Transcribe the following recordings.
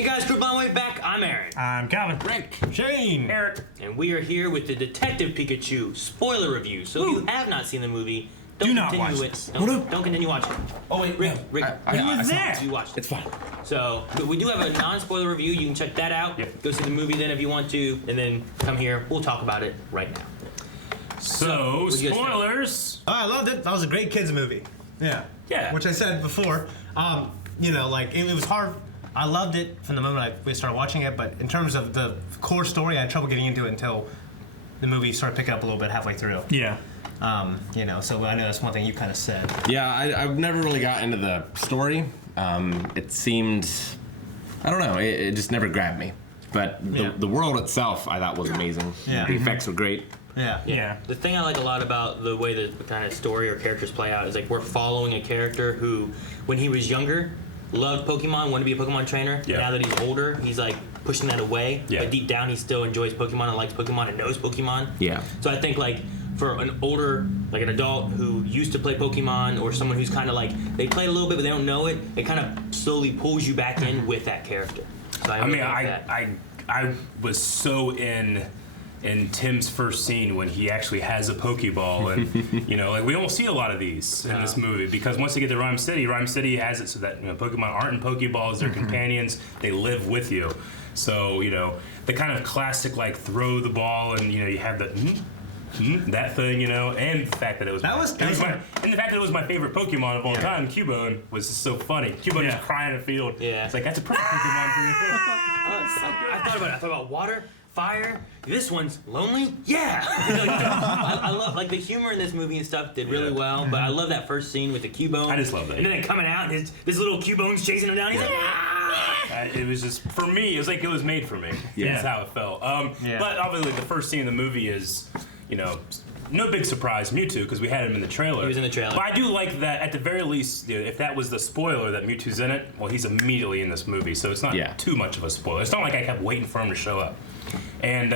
Hey guys, Group Line Way back. I'm Aaron. I'm Calvin. Rick. Shane. Eric. And we are here with the Detective Pikachu spoiler review. So if you have not seen the movie, Do not watch this. Don't continue watching. Oh wait, Rick. He was there. You watched it. It's fine. So but we do have a non-spoiler review. You can check that out. Yep. Go see the movie then if you want to, and then come here. We'll talk about it right now. So, what do you guys think? spoilers. Oh, I loved it. That was a great kids movie. Yeah. Yeah. Which I said before. You know, like it was hard. I loved it from the moment we started watching it, but in terms of the core story, I had trouble getting into it until the movie started picking up a little bit halfway through. Yeah. You know, so I know that's one thing you kind of said. Yeah, I've never really got into the story. It seemed, I don't know, it just never grabbed me. But the world itself, I thought was amazing. Yeah. The effects were great. Yeah. Yeah. The thing I like a lot about the way the kind of story or characters play out is like we're following a character who, when he was younger, loved Pokemon, wanted to be a Pokemon trainer. Yeah. Now that he's older, he's like pushing that away. Yeah. But deep down, he still enjoys Pokemon and likes Pokemon and knows Pokemon. Yeah. So I think like for an older, like an adult who used to play Pokemon or someone who's kind of like, they play a little bit but they don't know it, it kind of slowly pulls you back in with that character. So I really like that. I was so in Tim's first scene when he actually has a Pokeball, and you know, like we don't see a lot of these in this movie because once they get to Rhyme City has it so that Pokemon aren't in Pokeballs, they're companions, they live with you. So the kind of classic like throw the ball and you have the that thing, and the fact that it was and the fact that it was my favorite Pokemon of all time, Cubone, was just so funny. Cubone just crying in the field. Yeah. It's like that's a perfect Pokemon for you. I thought about it. I thought about water, fire. This one's lonely. Yeah. I love like the humor in this movie and stuff did really well. But I love that first scene with the Cubone. I just love that. And then coming out, and this little Cubone's chasing him down. He's like, It was just for me. It was like it was made for me. Yeah. That's how it felt. But obviously, the first scene in the movie is, no big surprise, Mewtwo, because we had him in the trailer. He was in the trailer. But I do like that, at the very least, if that was the spoiler that Mewtwo's in it, well, he's immediately in this movie, so it's not too much of a spoiler. It's not like I kept waiting for him to show up. And,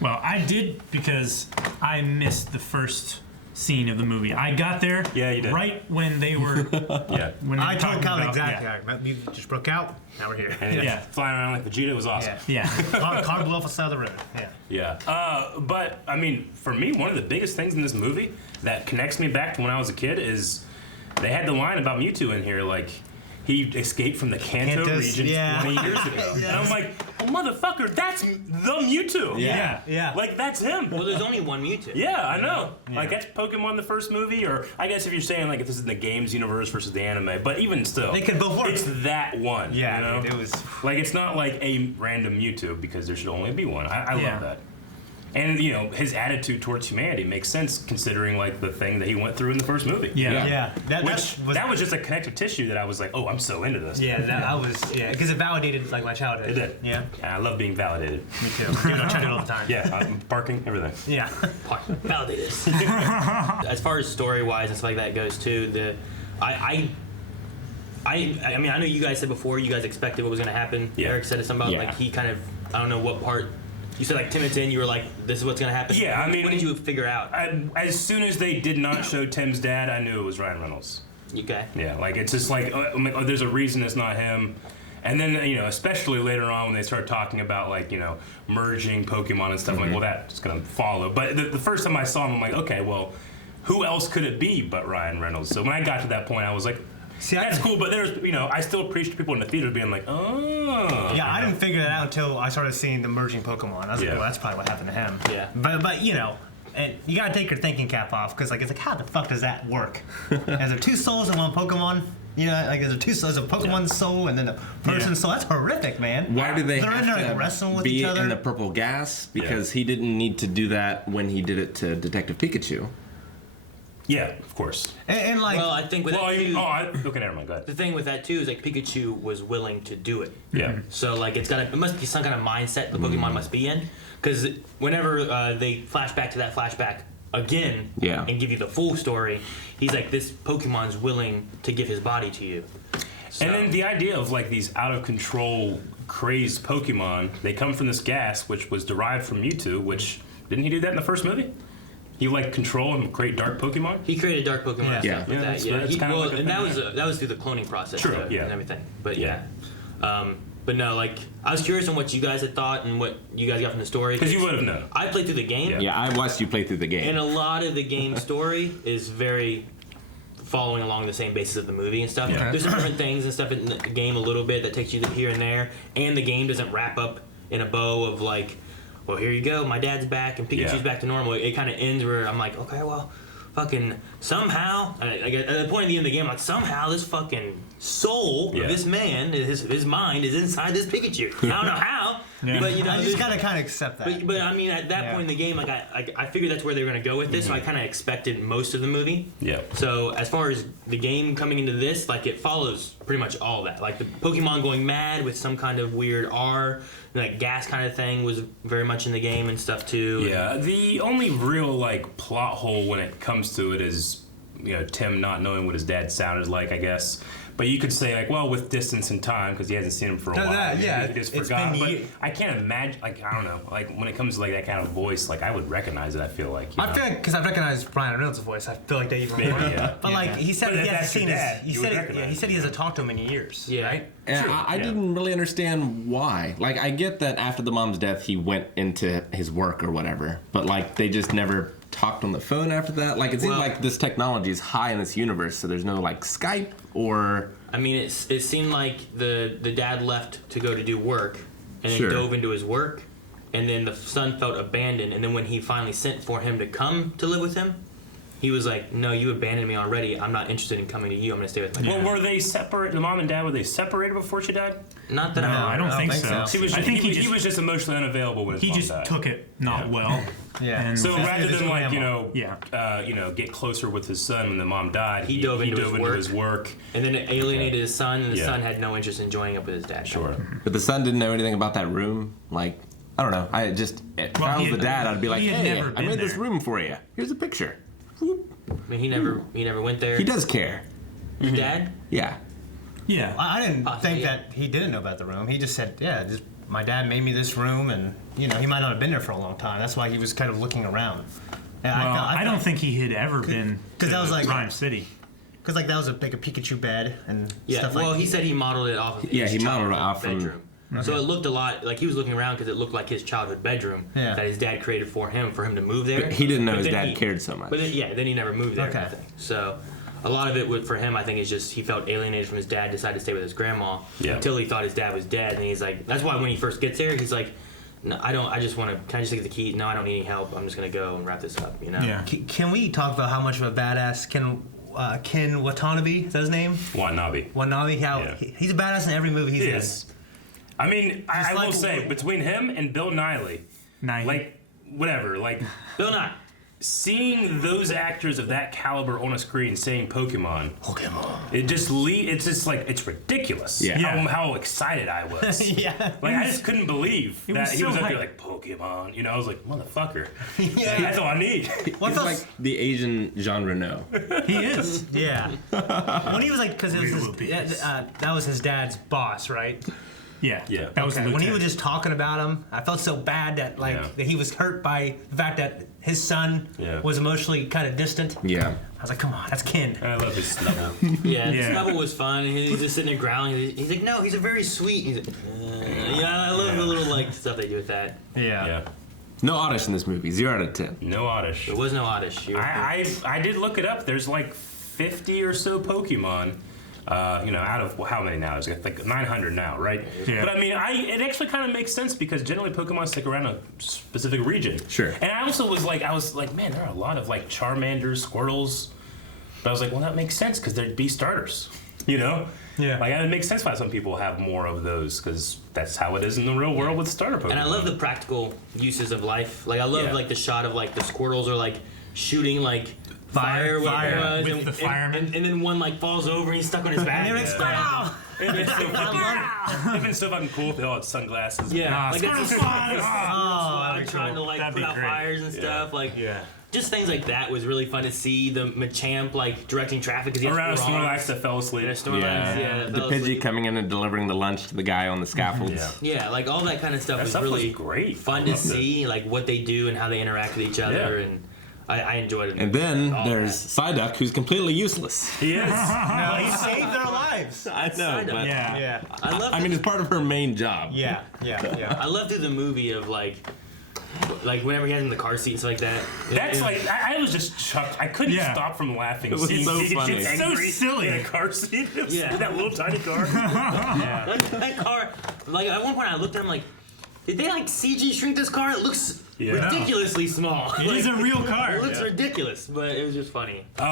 Well, I did because I missed the first scene of the movie. I got there right when they were when they I were told talking Calvin about, exactly. All right, we just broke out. Now we're here. and flying around like Vegeta was awesome. Yeah. Yeah. Car blew off the side of the road. Yeah. Yeah. But, I mean, for me, one of the biggest things in this movie that connects me back to when I was a kid is they had the line about Mewtwo in here, like, he escaped from the Kanto region 20 years ago. And I'm like, oh, motherfucker, that's the Mewtwo. Yeah. Like, that's him. well, there's only one Mewtwo. Yeah, I know. Like, that's Pokemon the first movie, or I guess if you're saying, like, if this is in the games universe versus the anime, but even still. They could both work. It's that one. Yeah, dude, it was. Like, it's not like a random Mewtwo, because there should only be one. I love that. And, his attitude towards humanity makes sense considering, like, the thing that he went through in the first movie. Yeah. That was just a connective tissue that I was like, oh, I'm so into this. Because it validated, like, my childhood. It did. Yeah. And I love being validated. Me too. Dude, I try to do it all the time. Yeah, I'm barking, everything. Yeah. Validate this. As far as story-wise and stuff like that goes, too, I mean, I know you guys said before you guys expected what was going to happen. Yeah. Eric said something about, like, he kind of, I don't know what part. You said, like, 10 minutes in, you were like, this is what's going to happen? Yeah, I mean... When did you figure out? As soon as they did not show Tim's dad, I knew it was Ryan Reynolds. Okay. Yeah, like, it's just like, there's a reason it's not him. And then, especially later on when they start talking about, like, merging Pokemon and stuff, I'm like, well, that's going to follow. But the first time I saw him, I'm like, okay, well, who else could it be but Ryan Reynolds? So when I got to that point, I was like... See, that's cool, but there's, I still appreciate people in the theater being like, oh. Yeah, I didn't figure that out until I started seeing the merging Pokemon. I was like, well, that's probably what happened to him. Yeah. But and you gotta take your thinking cap off, because, like, it's like, how the fuck does that work? Is there two souls in one Pokemon? Like, there's a Pokemon soul and then a person's soul. That's horrific, man. Why do they They're in have there, to like, wrestling with be each other? in the purple gas? Because he didn't need to do that when he did it to Detective Pikachu. Yeah, of course. And like... Well, I think with that, too... okay, never mind, go ahead. The thing with that, too, is, like, Pikachu was willing to do it. Yeah. So, like, it must be some kind of mindset the Pokemon must be in. Because whenever they flash back to that flashback again and give you the full story, he's like, this Pokemon's willing to give his body to you. So. And then the idea of, like, these out-of-control, crazed Pokemon, they come from this gas, which was derived from Mewtwo, which... Didn't he do that in the first movie? He like control and create dark Pokemon. He created dark Pokemon. Yeah. With that. That's kind of like and that was through the cloning process. True. And everything. But But no, like, I was curious on what you guys had thought and what you guys got from the story. Because you would have known. I played through the game. Yeah, I watched you play through the game. And a lot of the game story is very following along the same basis of the movie and stuff. Yeah. There's some different things and stuff in the game a little bit that takes you here and there. And the game doesn't wrap up in a bow of like, well, here you go, my dad's back and Pikachu's back to normal. It kind of ends where I'm like, okay, well, fucking somehow, at the point at the end of the game, I'm like, somehow this fucking soul of this man, his mind is inside this Pikachu. I don't know how, but you know, I just gotta kind of accept that. But I mean, at that point in the game, like I figured that's where they were gonna go with this, so I kind of expected most of the movie. Yeah. So as far as the game coming into this, like it follows pretty much all that. Like the Pokemon going mad with some kind of weird R, like gas kind of thing was very much in the game and stuff too. Yeah. The only real like plot hole when it comes to it is, you know, Tim not knowing what his dad sounded like, I guess. But you could say, like, well, with distance and time, because he hasn't seen him for a while. He just forgot. But I can't imagine, like, I don't know. Like, when it comes to, like, that kind of voice, like, I would recognize it, I feel like. I feel like, because I've recognized Ryan Reynolds' voice, I feel like they even more. But, like, he said he hasn't seen he said he hasn't talked to him in years. Yeah. Right? And I didn't really understand why. Like, I get that after the mom's death, he went into his work or whatever. But, like, they just never talked on the phone after that. Like, it seemed like this technology is high in this universe, so there's no, like, Skype or... I mean, it seemed like the dad left to go to do work, and then dove into his work, and then the son felt abandoned, and then when he finally sent for him to come to live with him, he was like, no, you abandoned me already. I'm not interested in coming to you. I'm going to stay with my dad. Well, were they separate? The mom and dad, were they separated before she died? Not that I don't think so. I think he was just emotionally unavailable when his mom died. He just took it not well. Yeah. And So rather than like grandma. get closer with his son when the mom died, He dove into his work. And then it alienated his son, and the son had no interest in joining up with his dad. Sure. But the son didn't know anything about that room. Like, I don't know. If I was the dad, I'd be like, hey, I made this room for you. Here's a picture. Whoop. I mean, he never went there. He does care. His dad? Yeah. Yeah. I didn't think that he didn't know about the room. He just said, just my dad made me this room, and, you know, he might not have been there for a long time. That's why he was kind of looking around. And I don't think he had ever been to that was like Rhyme City. Because, like, that was like a Pikachu bed and stuff like that. He said he modeled it off of his bedroom. So it looked a lot like he was looking around because it looked like his childhood bedroom that his dad created for him to move there. But he didn't know his dad cared so much. But then he never moved there. Okay. So a lot of it for him, I think, is just he felt alienated from his dad, decided to stay with his grandma until he thought his dad was dead. And he's like, that's why when he first gets there, he's like, no, I don't. I just want to. Can I just take the key? No, I don't need any help. I'm just gonna go and wrap this up. You know. Yeah. Can we talk about how much of a badass Ken Watanabe is that his name? Watanabe. He's a badass in every movie he's in. I mean, I will say, between him and Bill Nighy, like, whatever, like, Bill Nighy, seeing those actors of that caliber on a screen saying Pokemon, it's just like, it's ridiculous how excited I was. Like, I just couldn't believe that he was up there like, Pokemon, you know, I was like, motherfucker. That's all I need. He's like the Asian Jean Reno. He is. Yeah. When he was like, because that was his dad's boss, right? Yeah. That was when he was just talking about him, I felt so bad that that he was hurt by the fact that his son was emotionally kind of distant. Yeah. I was like, come on, that's Ken. I love his Snubble. Snubble was fun. He's just sitting there growling. He's like, no, he's a very sweet. He's like, I love the little like stuff they do with that. Yeah. No Oddish in this movie. 0 out of 10. No Oddish. There was no Oddish. I did look it up. There's like 50 or so Pokemon. Out of how many now? There's like 900 now, right? Yeah. But I mean, it actually kind of makes sense because generally Pokemon stick around a specific region. Sure. And I was like, man, there are a lot of like Charmanders, Squirtles. But I was like, well, that makes sense because they'd be starters, you know? Yeah. Like, it makes sense why some people have more of those because that's how it is in the real world with starter Pokemon. And I love the practical uses of life. Like, I love like the shot of like the Squirtles are like shooting like fire with the fireman, and then one like falls over and he's stuck on his back. It'd been so fucking cool if they all had sunglasses. Yeah, like that's I'm trying to like put out fires and stuff. Like, just things like that was really fun to see. The Machamp like directing traffic because he around a Snorlax that fell asleep. The Pidgey coming in and delivering the lunch to the guy on the scaffolds. Yeah, like all that kind of stuff was really great. Fun to see, like what they do and how they interact with each other and. I enjoyed it. And then there's Psyduck, who's completely useless. He is. No, he saved their lives. I know, but Yeah. I mean, it's part of her main job. Yeah. I love through the movie of like whenever he has him in the car seat and stuff like that. That's like I was just chucked. I couldn't stop from laughing. It was seeing so Pikachu funny. It's so silly. in a car seat. Yeah. That little tiny car. That car, like at one point I looked at him like, did they like CG shrink this car? It looks ridiculously small. It is a real car. It looks ridiculous, but it was just funny. But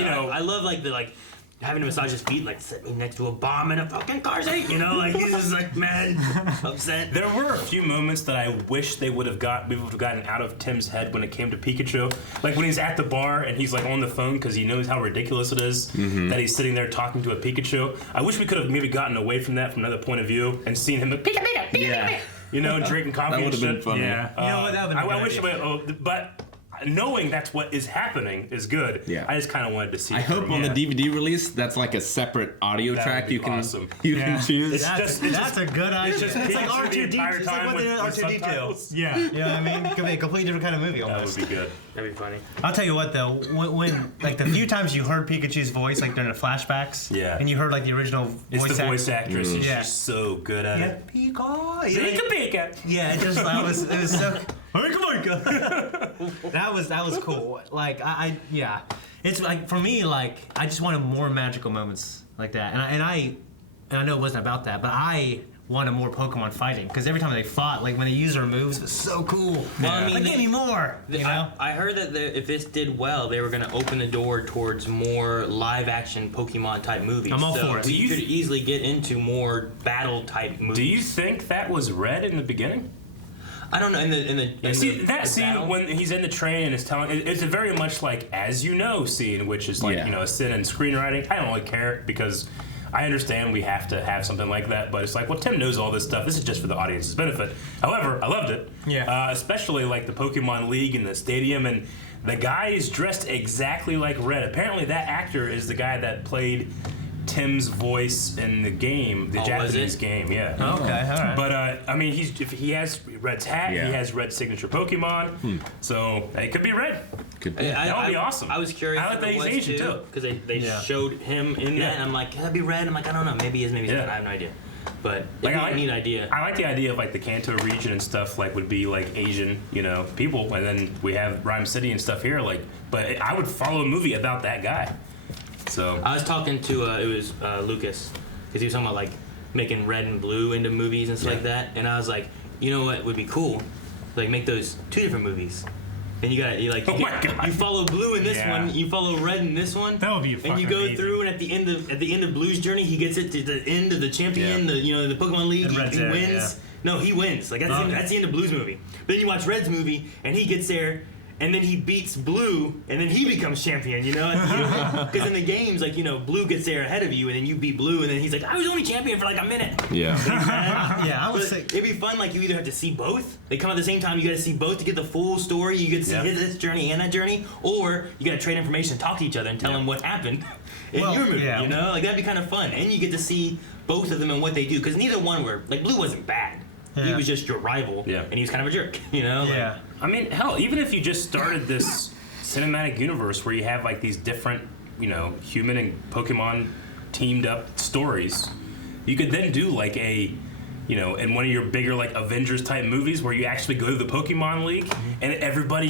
you know, I love like having to massage his feet, like sit me next to a bomb in a fucking car seat. You know, like he's just like mad, upset. there were a few moments that I wish we would have gotten out of Tim's head when it came to Pikachu. Like when he's at the bar and he's like on the phone because he knows how ridiculous it is that he's sitting there talking to a Pikachu. I wish we could have maybe gotten away from that from another point of view and seen him like, Pika, Pika, Pika, Pika, you know, drinking coffee That and would have shit. been funny. Yeah. You know what? That would have been I wish, but knowing that's what is happening is good. Yeah. I just kind of wanted to see. I hope on the DVD release that's like a separate audio That track would be you can awesome. can choose. That's a good idea. just It's like Pikachu the R2D2. entire It's like time what they did in with R2D2. subtitles. Yeah. You know what I mean? It could be a completely different kind of movie That almost. would be good. That'd be funny. I'll tell you what though, when like the few times you heard Pikachu's voice like during the flashbacks, and you heard like the original It's voice the voice actress. And Yeah. she's so good at it. Pika. Pika Pika. Yeah, it was so. That was cool. Like yeah, it's like for me like I just wanted more magical moments like that, and I know it wasn't about that, but I wanted more Pokemon fighting because every time they fought, like when they used their moves, it was so cool. Well, I mean, like, give me more. You know? I heard that if this did well, they were going to open the door towards more live-action Pokemon-type movies. I'm all for it. You could easily get into more battle-type movies. Do you think that was Red in the beginning? I don't know. See that the scene battle? when he's in the train and is telling it's a very much like as you know scene, which is like a sin in screenwriting. I don't really care because I understand we have to have something like that, but it's like, well, Tim knows all this stuff. This is just for the audience's benefit. However, I loved it. Yeah. Especially like the Pokemon League in the stadium, and the guy is dressed exactly like Red. Apparently, that actor is the guy that played Tim's voice in the game, the Japanese game. Yeah. Okay, all right. But I mean, he has Red's hat. He has Red's signature Pokemon. So it could be Red. Could be. That would be awesome. I was curious. I like that he's Asian too. Because they showed him in that, and I'm like, can that be Red? I'm like, I don't know. Maybe he is. Maybe he's not. I have no idea. But it's a neat idea. I like the idea of like the Kanto region and stuff like would be like Asian, people, and then we have Rhyme City and stuff here. Like, but I would follow a movie about that guy. So I was talking to it was Lucas because he was talking about like making Red and Blue into movies and stuff like that, and I was like, you know what would be cool, like make those two different movies. And you follow Blue in this one, you follow Red in this one. That would be fucking And you go amazing. through, and at the end of Blue's journey, he gets it to the end of the champion, the Pokemon League. He wins. Yeah. No, he wins. Like that's the end of Blue's movie. But then you watch Red's movie, and he gets there, and then he beats Blue, and then he becomes champion. Because in the games, like Blue gets there ahead of you, and then you beat Blue, and then he's like, I was only champion for like a minute. Yeah. Yeah, I would say. It'd be fun, like you either have to see both. They come at the same time. You got to see both to get the full story. You get to see this journey and that journey, or you got to trade information, talk to each other, and tell them what happened in your movie. Yeah. Like that'd be kind of fun, and you get to see both of them and what they do. Because neither one were like Blue wasn't bad. He was just your rival, and he was kind of a jerk. Yeah. I mean, hell, even if you just started this cinematic universe where you have like these different, human and Pokemon teamed up stories, you could then do like a, in one of your bigger like Avengers type movies where you actually go to the Pokemon League and everybody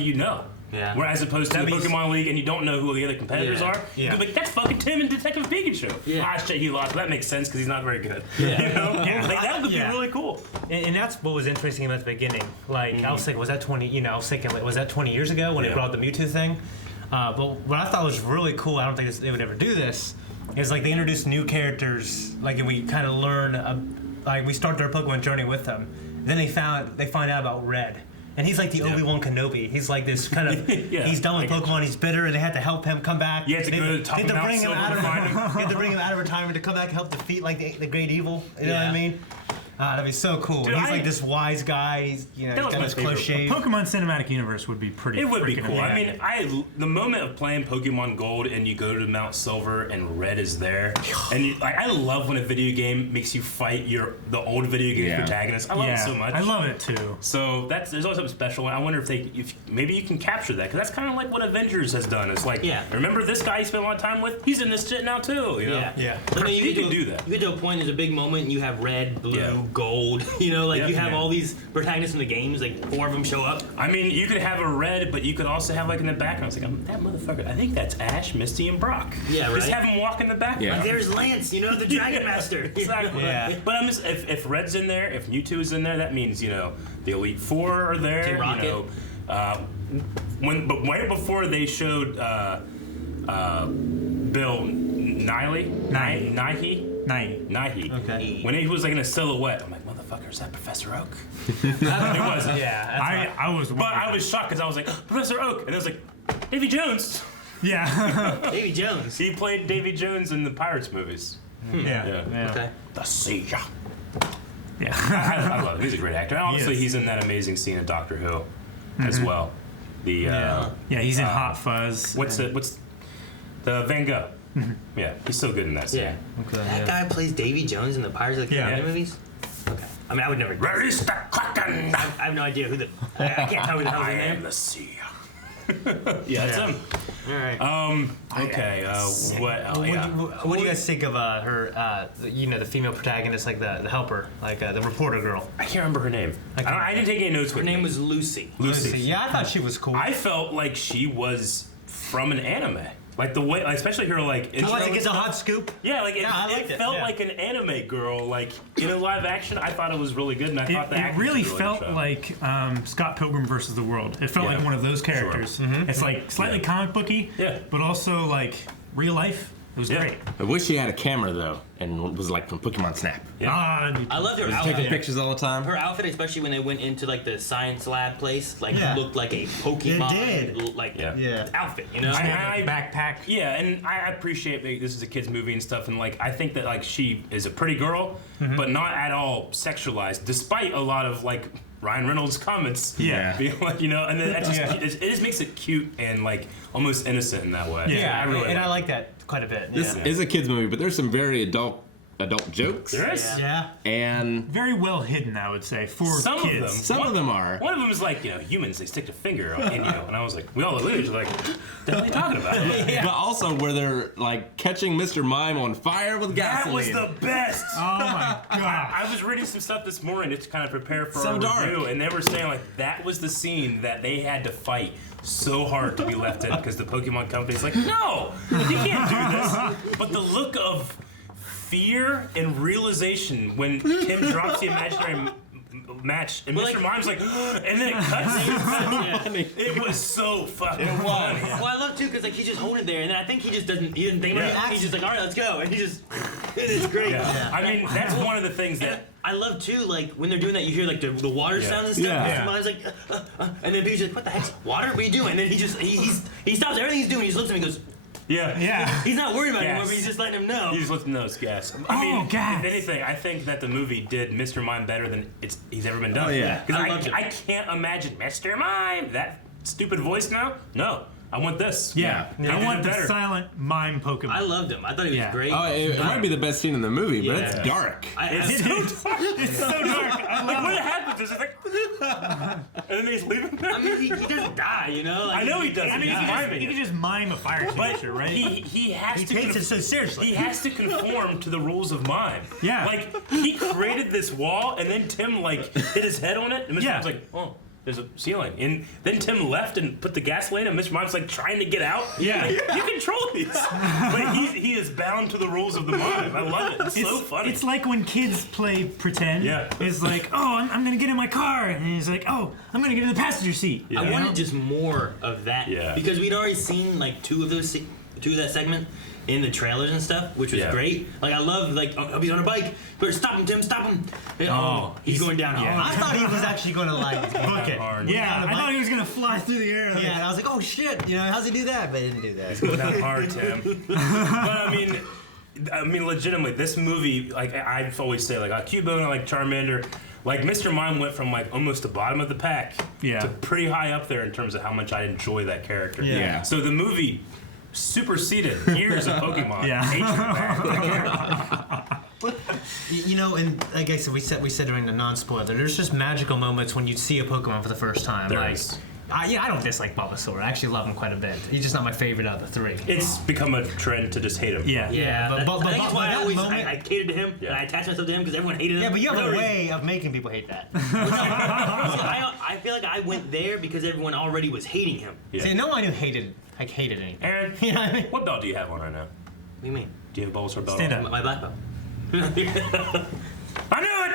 Yeah. Whereas opposed to the Pokemon League and you don't know who the other competitors are, Yeah. you'd be like, that's fucking Tim and Detective Pikachu. Yeah. Ah, shit, he lost. That makes sense because he's not very good. Yeah. Like, that would be really cool. And that's what was interesting about the beginning. Like, I was thinking, was that 20, I was thinking, like, was that 20 years ago when they brought the Mewtwo thing? But what I thought was really cool, I don't think they would ever do this, is like they introduced new characters, like, and we kind of learn, like, we start their Pokemon journey with them. Then they find out about Red. And he's like the Obi-Wan Kenobi. He's like this kind of, he's done with Pokemon, he's bitter, and they had to help him come back. You had to go to the top of Mount Silver to find him. They had to bring him out of retirement to come back and help defeat like the great evil. You know what I mean? That'd be so cool. Dude, he's like this wise guy. He's he's got this close shave. Pokemon Cinematic Universe would be pretty. It would be cool. Amazing. I mean, the moment of playing Pokemon Gold and you go to Mount Silver and Red is there, and I love when a video game makes you fight the old video game protagonist. I love it so much. I love it too. So there's always something special. I wonder if maybe you can capture that, because that's kind of like what Avengers has done. It's like, remember this guy you spent a lot of time with? He's in this shit now too. You know? Yeah. I mean, you can do that. You get to a point. There's a big moment, and you have red, blue, gold. You have all these protagonists in the games. Like 4 of them show up. I mean, you could have a red, but you could also have like in the background. It's like that motherfucker. I think that's Ash, Misty, and Brock. Yeah, right. Just have them walk in the background. Yeah. Like, there's Lance. The Dragon Master. Exactly. Yeah. But I'm just if Red's in there, if Mewtwo is in there, that means the Elite Four are there. Team Rocket. But right before they showed Bill Nighy. Okay. When he was like in a silhouette, I'm like, motherfucker, is that Professor Oak? It wasn't. Yeah. I was. But I was shocked because I was like, Professor Oak, and it was like, Davy Jones. Yeah. Davy Jones. He played Davy Jones in the Pirates movies. Yeah. Okay. The Sea. Yeah. I love him. He's a great actor. And obviously, he's in that amazing scene in Doctor Who as well. Yeah, he's in Hot Fuzz. What's the Van Gogh? Yeah, he's so good in that scene. Yeah. Okay. That guy plays Davy Jones in the Pirates of the Caribbean movies. Okay. I mean, I would never. Where is the Kraken? I have no idea who I can't tell who the hell's I his name. am the sea. Yeah, that's him. All right. Okay. What else? What do you guys think of her? The female protagonist, like the helper, like the reporter girl. I can't remember her name. I didn't take any notes with Her name was Lucy. Lucy. Yeah, I thought she was cool. I felt like she was from an anime. Like the way, especially her intro. Like it gets a hot scoop. Yeah, like it felt like an anime girl. Like in a live action, I thought it was really good, and I thought the acting really was really felt good. like Scott Pilgrim versus the World. It felt like one of those characters. Sure. It's like slightly comic booky, but also like real life. It was great. I wish she had a camera though, and was like from Pokemon Snap. I loved her outfit. Taking pictures all the time. Her outfit, especially when they went into like the science lab place, looked like a Pokemon. It did. Outfit. Backpack. Yeah, and I appreciate that this is a kids movie and stuff, and like I think that like she is a pretty girl, but not at all sexualized, despite a lot of like Ryan Reynolds' comments. Yeah. Being like, and then that just it just makes it cute and like almost innocent in that way. Yeah, I really I like that quite a bit. This is a kids movie, but there's some very adult jokes. There is. Yeah. And very well hidden, I would say, for some kids. of them. Some of them are. One of them is like, humans, they stick a finger in you. And I was like, we all lose. Like, what the hell are you talking about? But also where they're like catching Mr. Mime on fire with gasoline. That was the best. Oh my god. I was reading some stuff this morning just to kind of prepare for So our dark. review, and they were saying like that was the scene that they had to fight so hard to be left in because the Pokemon company's like, no, you can't do this. But the look of fear and realization when Tim drops the imaginary match and Mr. Mime's like, and then it cuts. It was so fucking funny. Well, I love too because like he's just holding it there, and then I think he didn't think about it. He's just like, all right, let's go, and it's great. Yeah. I mean, that's one of the things that. I love too, like when they're doing that, you hear like the water sounds and stuff. Yeah. Mr. Mime's like, and then Pikachu's like, what the heck's water? What are you doing? And then he stops everything he's doing. He just looks at me and goes. Yeah. He's not worried about it Gas. anymore, but he's just letting him know. He just lets him know it's gas. gas. If anything, I think that the movie did Mr. Mime better than he's ever been done. Oh, yeah. Because I can't imagine Mr. Mime, that stupid voice now. No. I want this. Yeah. I want the better. silent mime Pokemon. I loved him. I thought he was great. Oh, it might be the best scene in the movie, but it's dark. It's so dark. It's so dark. Like, what happens is it's like, and then he's leaving there. I mean, he doesn't die, Like, I know he doesn't. I mean, He's miming he it. can just mime a fire extinguisher, right? He has to. takes it so seriously. He has to conform to the rules of mime. Yeah. Like he created this wall, and then Tim like hit his head on it, and Mr. Mime's like, oh. There's a ceiling, and then Tim left and put the gasoline, and Mr. Mime's like trying to get out. Yeah. Like, you control these, but he is bound to the rules of the mime. I love it. It's so funny. It's like when kids play pretend. Yeah. It's like, oh, I'm gonna get in my car, and he's like, oh, I'm gonna get in the passenger seat. Yeah. I wanted just more of that. Yeah. Because we'd already seen like two of that segment in the trailers and stuff, which was great. Like I love he's on a bike. But stop him, Tim! Stop him! And, he's going down. Yeah. I thought he was actually going to book it. hard. Yeah, I thought he was gonna fly through the air. Yeah, and I was like, oh shit, how's he do that? But he didn't do that. Going down hard, Tim. But I mean, I mean, legitimately, this movie, like I always say, like Cubone, like Charmander, like Mr. Mime went from like almost the bottom of the pack to pretty high up there in terms of how much I enjoy that character. Yeah. So the movie superseded years of Pokemon. You know, and like I said, we said during the non-spoiler, there's just magical moments when you see a Pokemon for the first time. There like, is. I don't dislike Bulbasaur. I actually love him quite a bit. He's just not my favorite out of the three. It's become a trend to just hate him. Yeah, but I think that's why I I catered to him and I attached myself to him because everyone hated him. Yeah, but you have a way of making people hate that. I feel like I went there because everyone already was hating him. Yeah. See, no one who hated anything. Aaron, You know what I mean? what belt do you have on right now? What do you mean? Do you have a Bulbasaur belt Stand on? up. My black belt. I knew it!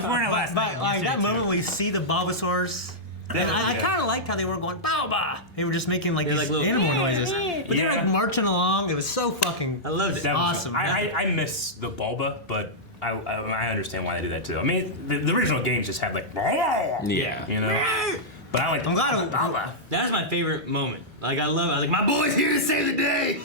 He's wearing a last But name. like You that said moment where you see the Bulbasaurs, and I kind of liked how they were going Bulba. They were just making like They're these like little- animal noises, but they're like marching along. It was so fucking. I loved it. That was- Awesome. I miss the Bulba, but I understand why they do that too. I mean, the original games just had like, Yeah. you know. But I like. I'm glad. That's my favorite moment. Like I was like, my boy's here to save the day.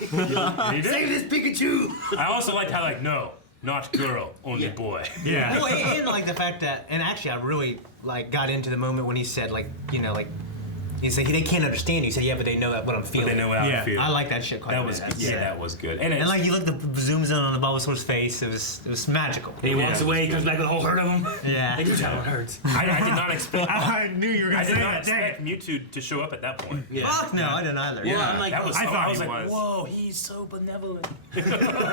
Save this Pikachu. I also liked how like, no, not girl, only boy. Yeah. Well, and like the fact that, and actually, I really like got into the moment when he said like, you know, like. He said they can't understand you. He said, yeah, but they know that what I'm feeling. But they know how I feel. I like that shit quite a That bit. was That's- that was good. And And like you look, the zooms in on the Bulbasaur's face. It was magical. And he walks away. He comes back with a whole herd of them. Yeah. They do tell it hurts. I did not expect. I knew you were I going to did say not that. Dang expect Mewtwo to show up at that point. Yeah. Fuck no, I didn't either. Well, I'm like, That was. I thought was he like, was. whoa, he's so benevolent.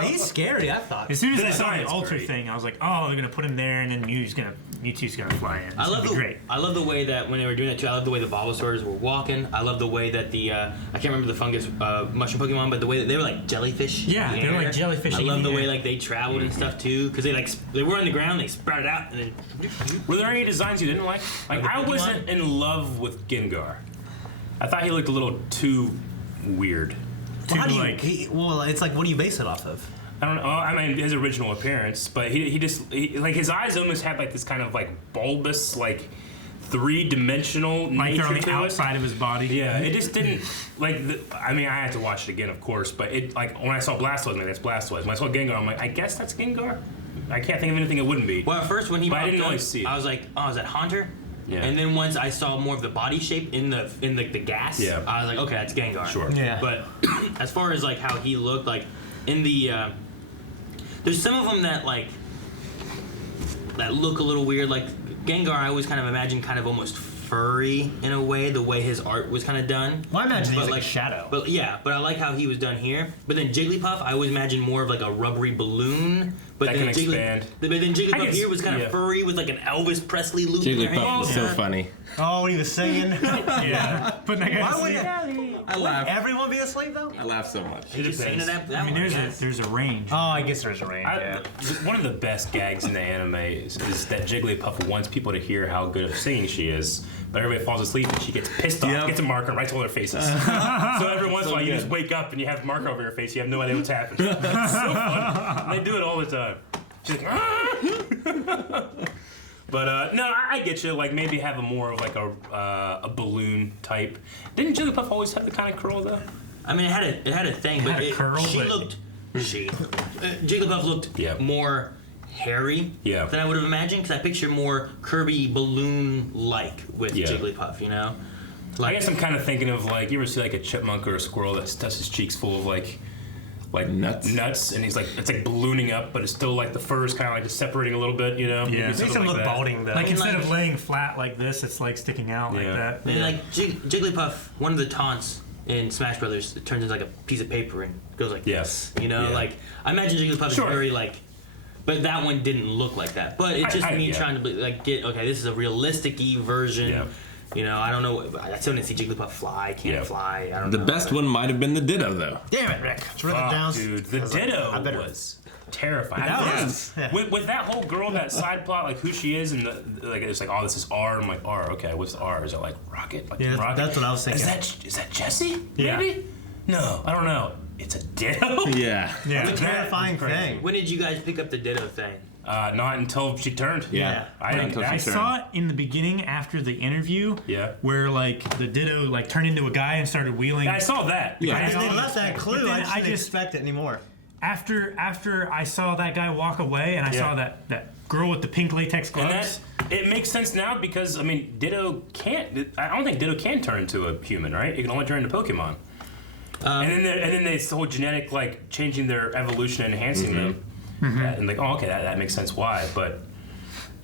He's scary. I thought. As soon as The I saw the design's altar great. thing, I was like, oh, they're going to put him there, and then Mewtwo's going to fly in. It's I love gonna be the great. I love the way that when they were doing that too. I love the way the Bulbasaurs were walking. I love the way that the I can't remember the fungus mushroom Pokemon, but the way that they were like jellyfish. Yeah, in the they were air. like jellyfish I in love the the way air. like they traveled and stuff too, because they were on the ground, they sprouted out, and then. Were there any designs you didn't like? Like I wasn't in love with Gengar. I thought he looked a little too weird. Well, how do you? like- Well, it's like, what do you base it off of? I don't know. I mean, his original appearance, but he just like his eyes almost had like this kind of like bulbous, like three-dimensional Like they're nature on the to it. outside of his body. Yeah, it just didn't like. I mean, I had to watch it again, of course, but it like when I saw Blastoise, I'm like, that's Blastoise. When I saw Gengar, I'm like, I guess that's Gengar. I can't think of anything it wouldn't be. Well, at first when he But I popped didn't up, really see it. I was like, oh, is that Haunter? Yeah. And then once I saw more of the body shape in the gas, Yeah. I was like, okay, that's Gengar. Sure. Yeah. But as far as like how he looked, like in the there's some of them that like that look a little weird. Like Gengar, I always kind of imagine kind of almost furry in a way, the way his art was kind of done. Well, I imagine he's But, like a shadow. But yeah, but I like how he was done here. But then Jigglypuff, I always imagine more of like a rubbery balloon. But That then can expand. But then Jigglypuff guess- here was kind of yeah. furry with like an Elvis Presley loop. in their Jigglypuff hand. was so funny. Oh, when he was singing. Yeah. But that Why guy's would I laugh. everyone be asleep though? I laugh so much. He just saying depends. that I mean, one, there's guess. there's a range. Oh, I guess there's a range. One of the best gags in the anime is that Jigglypuff wants people to hear how good of singing she is, but everybody falls asleep and she gets pissed off, Yep. gets a marker right to all their faces. So every once in a while you good. just wake up and you have a marker over your face, you have no idea what's happening. It's so funny. They do it all the time. She's like, "Ah!" But no, I get you. Like maybe have a more of like a balloon type. Didn't Jigglypuff always have the kind of curl though? I mean, it had a thing, but had a curl, she but- looked. Jigglypuff looked Yeah. more hairy Yeah. than I would have imagined, because I picture more Kirby balloon-like with Yeah. Jigglypuff, you know? I guess I'm kind of thinking of like you ever see like a chipmunk or a squirrel that stuffs his cheeks full of like nuts, and he's like it's like ballooning up, but it's still like the fur is kind of like just separating a little bit, you know? Yeah. Maybe Makes something Makes him like look that. balding though. Like instead like- of laying flat like this, it's like sticking out like Yeah. that. And like Jigglypuff, one of the taunts in Smash Brothers, it turns into like a piece of paper and goes like Yes. this, you know? Yeah. Like, I imagine Jigglypuff Sure. is very like, but that one didn't look like that. But it's just me yeah. trying to like get, okay, this is a realistic-y version. Yeah. You know, I don't know. I still didn't see Jigglypuff fly. Can't Yeah. fly. I don't The know. best one might have been the Ditto, though. Damn it, Rick. It's written Fuck, down. dude, the Ditto was terrifying. That was- yeah. With that whole girl, that side plot, like who she is, and like it's like, oh, this is R. I'm like, R. Okay, what's the R? Is it like Rocket? Like Yeah, Rocket? that's what I was thinking. Is that Jessie? Yeah. Maybe? No, I don't know. It's a Ditto. Yeah. Yeah. It's a terrifying Crazy. thing. When did you guys pick up the Ditto thing? Not until she turned. Yeah. I didn't. Until she I turned. saw it in the beginning after the interview. Yeah. Where like the Ditto like turned into a guy and started wheeling. I saw that. Yeah. I And they saw left that clue. But then I just I didn't just- expect it anymore. after I saw that guy walk away and I saw that girl with the pink latex gloves. And it makes sense now because I mean, Ditto can't. I don't think Ditto can turn into a human, right? It can only turn into Pokemon. And then this whole genetic like changing their evolution and enhancing them, and like okay, that makes sense why, but.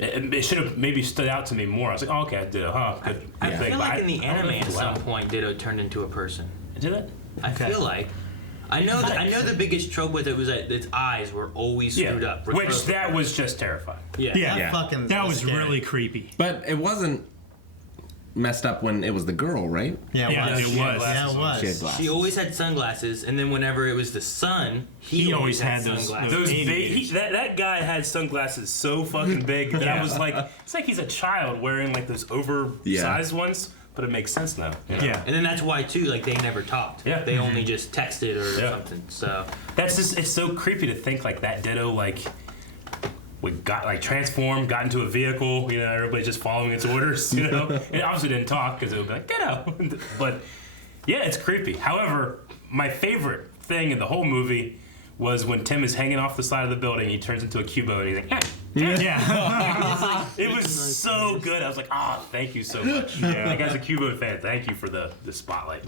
It should have maybe stood out to me more. I was like, oh, okay, Ditto, good. I feel like in the anime at some point, Ditto turned into a person. Did it? I feel like. I know the biggest trope with it was that its eyes were always screwed up. Which that was just terrifying. Yeah. That was scary. really creepy. But it wasn't messed up when it was the girl, right? Yeah, it was. She had glasses. She always had sunglasses, and then whenever it was the son, he always had sunglasses. Those that guy had sunglasses so fucking big that I was like, it's like he's a child wearing like those oversized ones. But it makes sense now. You know? Yeah. And then that's why too, like they never talked. Yeah. They only just texted or something. So that's just it's so creepy to think like that Ditto like we got like transformed, got into a vehicle, you know, everybody just following its orders, you know. It obviously didn't talk because it would be like, Ditto. But yeah, it's creepy. However, my favorite thing in the whole movie was when Tim is hanging off the side of the building, he turns into a Cubo and he's like, Yeah. it was so good. I was like, thank you so much. Like as a Cubo fan, thank you for the spotlight.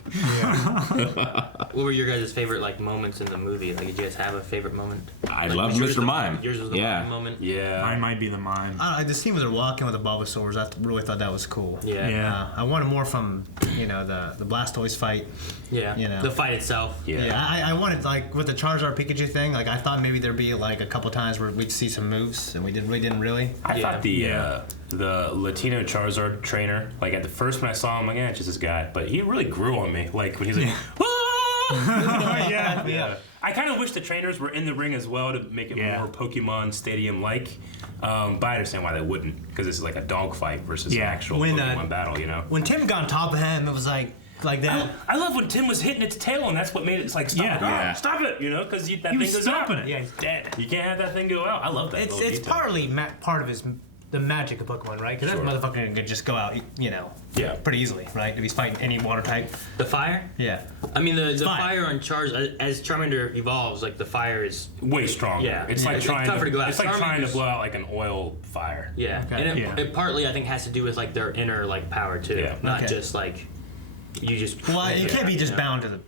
What were your guys' favorite like moments in the movie? Like, did you guys have a favorite moment? I love Mr. Mime. Yours was the mime moment. Yeah. Mine might be the mime. The scene where they're walking with the Bulbasaurs, I really thought that was cool. Yeah. I wanted more from, the Blastoise fight. Yeah. You know. The fight itself. Yeah, I wanted, like, with the Charizard Pikachu thing, like, I thought maybe there'd be, like, a couple times where we'd see some moves, and we didn't really. I thought the Latino Charizard trainer, like, at the first when I saw him, like, it's just this guy. But he really grew on me. Like, when he's like, Yeah. I kind of wish the trainers were in the ring as well to make it more Pokemon Stadium-like. But I understand why they wouldn't, because this is like a dogfight versus an actual Pokemon battle, you know? When Tim got on top of him, it was like that. I love when Tim was hitting its tail, and that's what made it like stop it, stop it, you know, because that thing goes out. It. Yeah, he's dead. You can't have that thing go out. I love that. It's partly part of the magic of Pokemon, right? Because that motherfucker can just go out, pretty easily, right? If he's fighting any water type. The fire? Yeah. I mean, the fire on as Charmander evolves, like the fire is way stronger. Yeah, it's like trying tougher to go out. It's like trying to blow out like an oil fire. Yeah, and it partly I think has to do with like their inner like power too, not just like you just. Well, it can't be just bound to the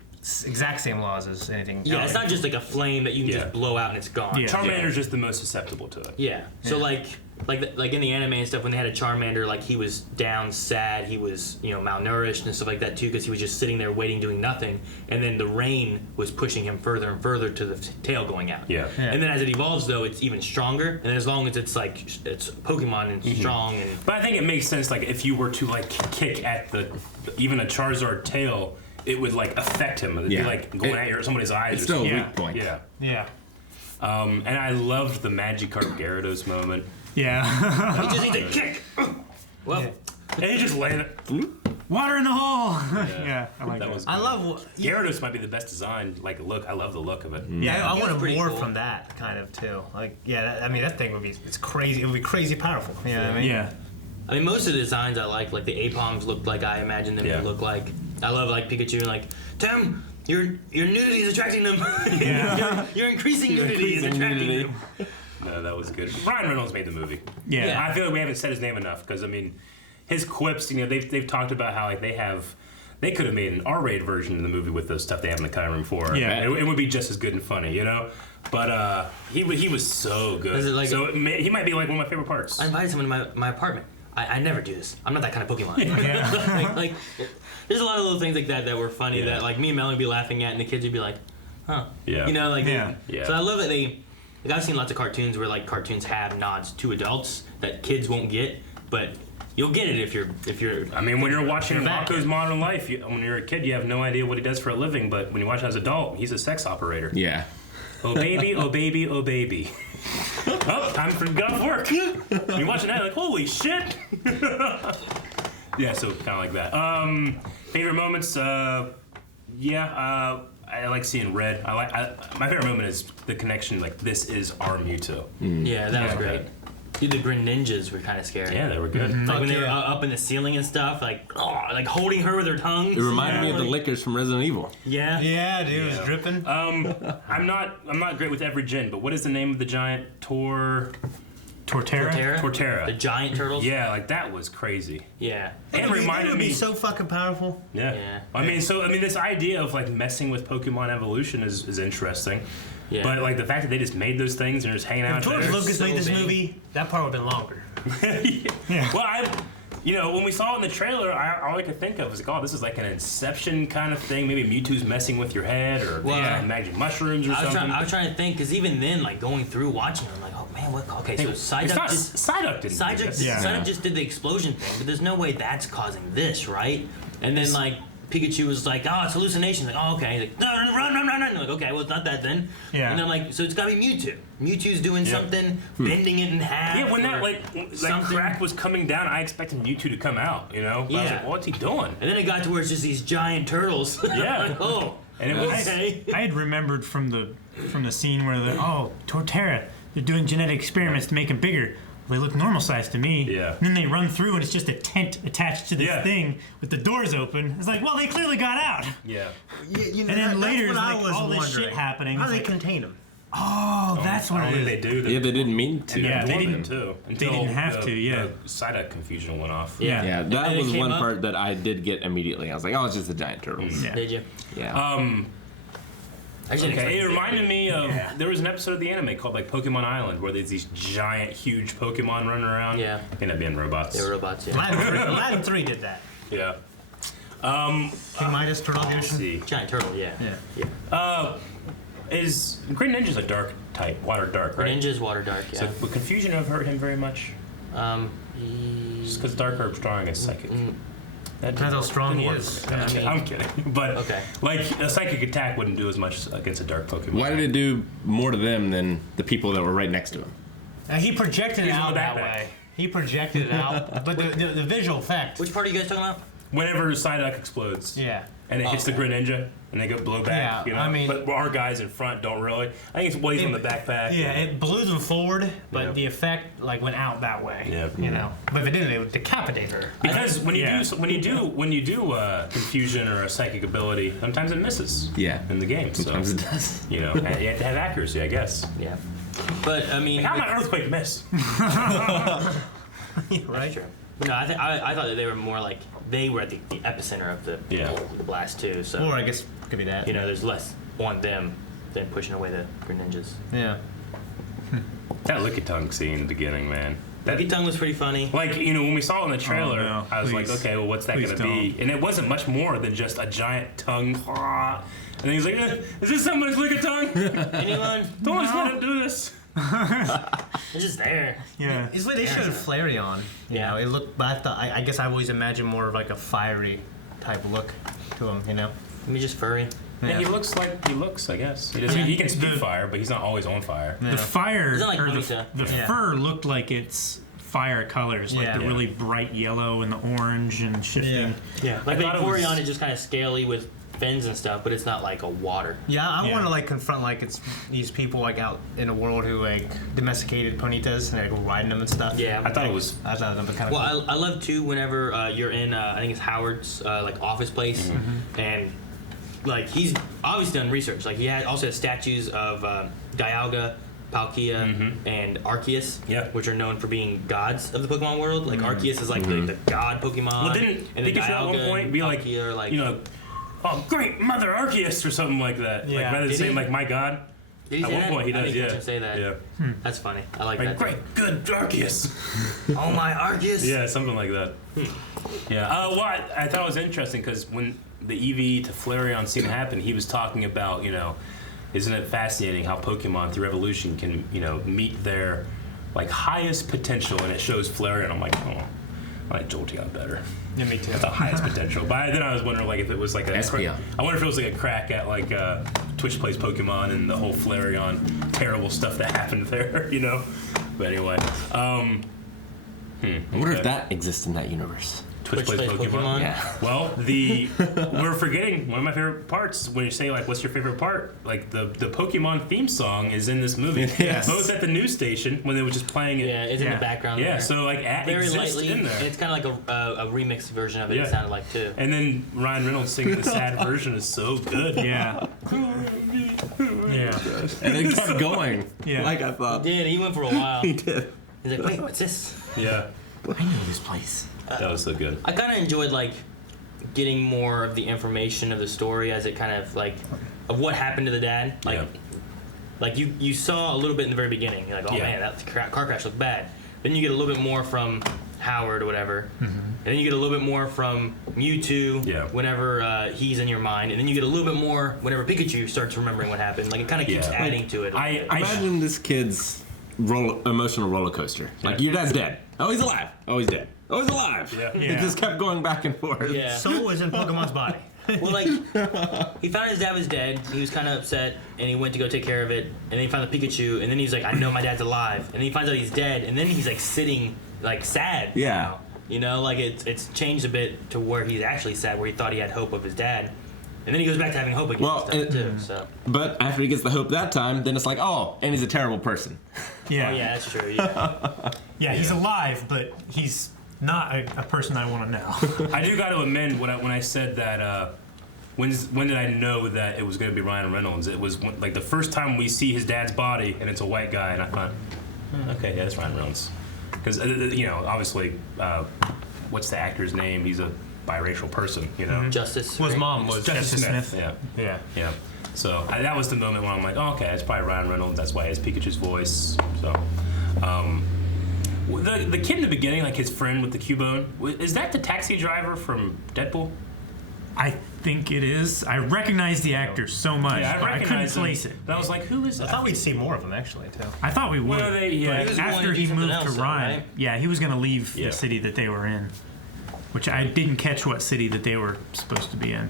exact same laws as anything. Yeah, it's not just like a flame that you can just blow out and it's gone. Yeah. Charmander's just the most susceptible to it. Yeah. So like in the anime and stuff, when they had a Charmander, like he was down, sad, he was malnourished and stuff like that too, because he was just sitting there waiting, doing nothing, and then the rain was pushing him further and further to the tail going out. Yeah. And then as it evolves, though, it's even stronger, and as long as it's like it's Pokemon and strong and. But I think it makes sense, like if you were to like kick at even a Charizard tail, it would like affect him. It'd be like going at somebody's eyes. It's or still something. a weak point. Yeah. Yeah. And I loved the Magikarp Gyarados moment. Yeah. He just needs a kick. Well, and he just landed. Water in the hole. Yeah, I like that. I love Gyarados might be the best design. Like look, I love the look of it. Yeah, I wanted more cool. from that kind of too. Like, that thing would be crazy. It would be crazy powerful. You know what I mean? Yeah. I mean, most of the designs I like the Apoms looked like I imagined them to look like. I love like Pikachu and like Tim. Your nudity is attracting them. Your increasing nudity is attracting them. No, that was good. Ryan Reynolds made the movie. Yeah. I feel like we haven't said his name enough because I mean, his quips. They've talked about how like they could have made an R-rated version of the movie with the stuff they have in the cutting room floor. Yeah. It would be just as good and funny, you know. But he was so good. He might be like one of my favorite parts. I invited someone to my apartment. I never do this. I'm not that kind of Pokemon. like, there's a lot of little things like that were funny that like me and Melanie would be laughing at, and the kids would be like, huh. Yeah. You know, like So I love that like I've seen lots of cartoons where like cartoons have nods to adults that kids won't get, but you'll get it if you're. I mean, when you're watching Rocko's Modern Life, when you're a kid, you have no idea what he does for a living, but when you watch him as an adult, he's a sex operator. Yeah. Oh baby, oh baby, oh baby. Oh, time for get off work. You watching that like, holy shit. Yeah, so kind of like that. Favorite moments? I like seeing Red. My favorite moment is the connection. Like, this is our Mewtwo. Yeah, that was great. Dude, the Greninjas were kind of scary. Yeah, they were good. Like when they were up in the ceiling and stuff, like holding her with their tongues. It reminded me of the lickers from Resident Evil. Yeah. Yeah, dude, it was dripping. I'm not great with every gen, but what is the name of the giant Torterra. Torterra. The giant turtles. Yeah, like that was crazy. Yeah. And it reminded me. Be so fucking powerful. Yeah. I mean, this idea of like messing with Pokemon evolution is interesting. Yeah. But like the fact that they just made those things and are just hanging out If George there. Lucas made this movie, that part would have been longer. Yeah. Well, when we saw it in the trailer, all I could think of was like, oh, this is like an Inception kind of thing. Maybe Mewtwo's messing with your head, or magic mushrooms or something. I was trying to think, because even then, like going through watching, I'm like, oh man, what? Okay, so Psyduck just did the explosion thing, but there's no way that's causing this, right? And then like Pikachu was like, oh, it's hallucination. Like, oh, okay. He's like, no, run. Like, okay, well, it's not that then. Yeah. And I'm like, so it's got to be Mewtwo. Mewtwo's doing something, bending it in half. Yeah, when that crack was coming down, I expected Mewtwo to come out, you know? But I was like, what's he doing? And then it got to where it's just these giant turtles. Yeah. Like, oh. And it was... Okay. I had remembered from the scene where Torterra, they're doing genetic experiments to make him bigger. Well, they look normal size to me. Yeah. And then they run through and it's just a tent attached to this thing with the doors open. It's like, well, they clearly got out. Yeah. You know, And then later, it's like was all this wondering. shit happening. How do they It's like, contain him? oh, that's what I it don't is. think they do. Yeah, they didn't mean to. Yeah, they They didn't. too. They didn't have to, yeah. The Psyduck confusion went off. Yeah. Yeah, that And it was came one up- part that I did get immediately. I was like, oh, it's just the giant turtles. Yeah. Did you? Yeah. Okay, it reminded me of there was an episode of the anime called like Pokemon Island where there's these giant, huge Pokemon running around. Yeah. End up being robots. They were robots, yeah. Aladdin 3 did that. Yeah. King Midas, Turtle of the Let's Ocean. see. Giant turtle, yeah. Is Green Ninja's a dark type, water dark, right? Ninja's water dark, yeah. So would confusion have hurt him very much? Just because dark herb's strong against psychic. That Depends how strong he didn't work is. for me. Yeah, I'm kidding. But Okay. like a psychic attack wouldn't do as much against a dark Pokemon. Why did it do more to them than the people that were right next to him? He projected it He's out on the that backpack. way. He projected it out, but the visual effect. Which part are you guys talking about? Whenever Psyduck explodes. Yeah. And it hits the Greninja, and they go blow back. Yeah, you know? I mean- but our guys in front don't really. I think it's what he's on the backpack. Yeah, it blew them forward, but Yeah. the effect like went out that way. Yeah. You know, but if it didn't, it would decapitate her. Because when you do confusion or a psychic ability, sometimes it misses. Yeah. In the game, Sometimes so it does. you know, you have to have accuracy, I guess. Yeah. But, I mean... How did my earthquake miss? Right? True. But no, I thought that they were more like... They were at the epicenter of the blast, too, so... Or I guess it could be that. You know, there's less on them than pushing away the Greninjas. Yeah. That Licky Tongue scene in the beginning, man. That Lucky Tongue was pretty funny. Like, you know, when we saw it in the trailer, Oh, no. I was Please. like, okay, well, what's that Please going to be? And it wasn't much more than just a giant tongue. And he's like, is this somebody's Licky Tongue? Anyone? Don't just let him do this. It's just there. Yeah. It's what they showed Flareon. You know, it looked. But I thought. I guess I always imagined more of like a fiery type look to him. You know. Maybe just furry. Yeah, he looks like he looks, I guess. He can speak fire, but he's not always on fire. The fire, Isn't it like or Ponyta? the fur looked like it's fire colors, like Yeah. the really bright yellow and the orange and shifting. Yeah. Like I thought it Vaporeon was- is just kind of scaly with fins and stuff, but it's not like a water. Yeah, I Yeah. want to like confront like it's these people like out in the world who like domesticated ponitas and like riding them and stuff. Yeah. I thought it was. I thought that was kind of. Well, I love too whenever you're in, I think it's Howard's like office place, and like he's obviously done research. Like he also has statues of Dialga, Palkia, and Arceus, which are known for being gods of the Pokemon world. Like Arceus is like the god Pokemon. Well, didn't and the Pikachu at one Dialga point and be like, Palkia are like, you know, oh, great Mother Arceus or something like that? Yeah. Like rather than Did saying he? like my god. did he At say one that? point he I does, didn't yeah. catch him say that. Yeah. That's funny. I like Like that. great, good Arceus. Oh my Arceus. Yeah, something like that. Yeah. Well, I thought it was interesting because when the EV to Flareon scene happened, he was talking about, you know, isn't it fascinating how Pokemon through evolution can, you know, meet their like highest potential, and it shows Flareon. I'm like, oh, I like Jolteon better. Yeah, me too. That's the highest potential. But then I was wondering like if it was like a Espeon. I wonder if it was like a crack at like Twitch plays Pokemon and the whole Flareon terrible stuff that happened there, you know. But anyway, I wonder if that exists in that universe. Twitch plays Pokemon. Yeah. Well, we're forgetting one of my favorite parts when you say like, "What's your favorite part?" Like the Pokemon theme song is in this movie. Yes. Both at the news station when they were just playing it. Yeah, it's in the background. Yeah, there. so like very exists lightly. in there. It's kind of like a remixed version of it. Yeah. It sounded like too. And then Ryan Reynolds singing the sad version is so good. Yeah. Yeah. And it kept going. Yeah. Like I thought. Yeah, he went for a while. He did. He's like, wait, what's this? Yeah, I know this place. that was so good. I kind of enjoyed like getting more of the information of the story as it kind of like of what happened to the dad. Like, Yeah. like you saw a little bit in the very beginning. You're like, oh man, that car crash looked bad. Then you get a little bit more from Howard or whatever, and then you get a little bit more from Mewtwo whenever he's in your mind, and then you get a little bit more whenever Pikachu starts remembering what happened. Like it kind of keeps adding to it. I Imagine this kid's emotional roller coaster. Like, your dad's dead. Oh, he's alive. Oh, he's dead. Oh, he's alive. Yeah. It just kept going back and forth. Yeah. Soul is in Pokemon's body. Well, like, he found his dad was dead. He was kind of upset, and he went to go take care of it. And then he found the Pikachu, and then he's like, I know my dad's alive. And then he finds out he's dead, and then he's like sitting, like, sad. Yeah. Now. You know, like it's changed a bit to where he's actually sad, where he thought he had hope of his dad. And then he goes back to having hope again. Well, and stuff, too. So. But after he gets the hope that time, then it's like, oh, and he's a terrible person. Yeah. Oh, yeah, that's true. Yeah. Yeah, he's alive, but he's not a person I want to know. I do got to amend when I said that. When did I know that it was going to be Ryan Reynolds? It was like the first time we see his dad's body and it's a white guy, and I thought, okay, yeah, that's Ryan Reynolds. Because you know, obviously, what's the actor's name? He's a biracial person, you know. Justice. Well, his right? mom was Justice Smith. Yeah. So that was the moment when I'm like, oh, okay, that's probably Ryan Reynolds. That's why he has Pikachu's voice. So, the kid in the beginning, like his friend with the Cubone, is that the taxi driver from Deadpool? I think it is. I recognize the actor so much, Yeah, but I couldn't recognized him. place it. But I was like, who is I that? thought we'd see more of him actually too. I thought we would. Well, yeah. but He was going after to do he something moved else, to though, Ryan, right? yeah, he was going to leave Yeah. the city that they were in, which I didn't catch what city that they were supposed to be in.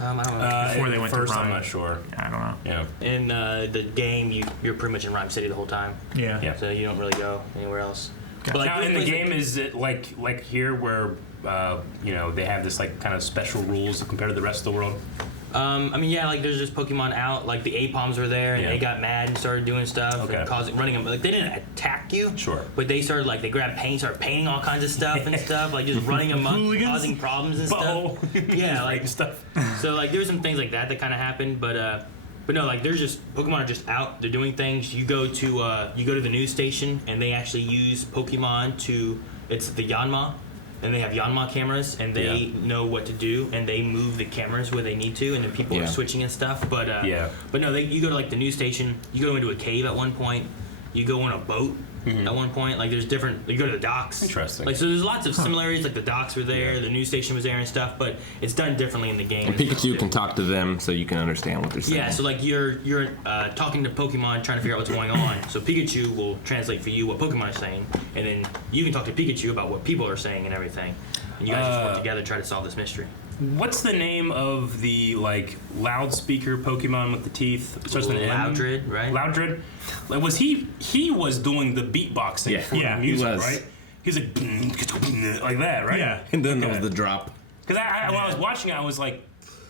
I don't know. Before they went to first, I'm Ryan. not sure. I don't know. Yeah. In the game, you're pretty much in Rhyme City the whole time. Yeah. So you don't really go anywhere else. Gotcha. But, like, Now in the there's game, is it like here where you know they have this like kind of special rules compared to the rest of the world? I mean, yeah, like there's just Pokemon out. Like the A-Poms were there, and Yeah. they got mad and started doing stuff and running them. Like they didn't attack you, Sure. but they started like they grabbed paint, started painting all kinds of stuff and stuff, like just running amok, causing problems and Butthole. stuff. Yeah, like stuff. so like there's some things like that kind of happened, but no, like there's just Pokemon are just out. They're doing things. You go to the news station, and they actually use Pokemon to. It's the Yanma. And they have Yanma cameras, and they know what to do, and they move the cameras where they need to, and then people are switching and stuff. But but no, you go to like the news station. You go into a cave at one point. You go on a boat at one point. Like there's different. You go to the docks. Interesting. Like so, there's lots of similarities. Like the docks were there, the news station was there and stuff. But it's done differently in the game. And Pikachu can talk to them so you can understand what they're saying. Yeah, so like you're talking to Pokemon trying to figure out what's going on. So Pikachu will translate for you what Pokemon is saying, and then you can talk to Pikachu about what people are saying and everything. And you guys just work together to try to solve this mystery. What's the name of the like loudspeaker Pokemon with the teeth? It starts with an M. Loudred, right? Loudred. Like was he was doing the beatboxing for the music, he was. right? He's like like that, right? Yeah. And then there was the drop. Because when I was watching it, I was like,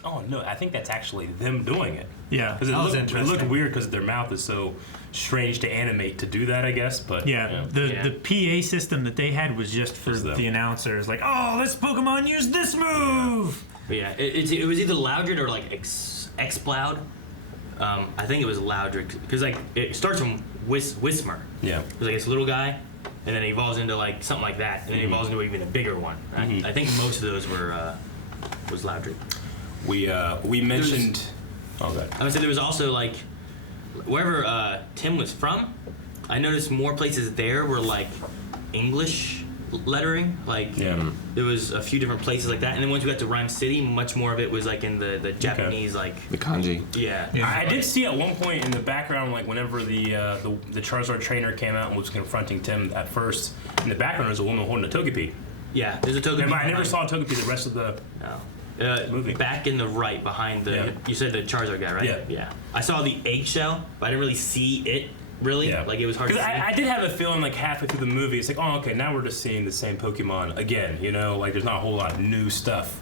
oh no, I think that's actually them doing it. Yeah. Because it looked weird because their mouth is so strange to animate to do that, I guess. But The PA system that they had was just for the announcers. Like, oh, this Pokemon used this move. But yeah, it was either Loudred or like Exploud. I think it was Loudred because like it starts from Whismur. Yeah. It was like this little guy, and then it evolves into like something like that, and then it evolves into even a bigger one. I think most of those was Loudred. We mentioned. Oh god. I would say there was also like wherever Tim was from. I noticed more places there were like English lettering. Like there was a few different places like that, and then once we got to Rhyme City, much more of it was like in the Japanese like The kanji. Yeah. I did see at one point in the background, like whenever the Charizard trainer came out and was confronting Tim at first, in the background there was a woman holding a Togepi. Yeah, there's a Togepi. But I never saw a Togepi the rest of the movie. Back in the right behind the. You said the Charizard guy, right? Yeah. I saw the eggshell, but I didn't really see it really. Yeah. Like it was hard. Because to see. I did have a feeling like halfway through the movie, it's like, oh, okay, now we're just seeing the same Pokemon again. You know, like there's not a whole lot of new stuff,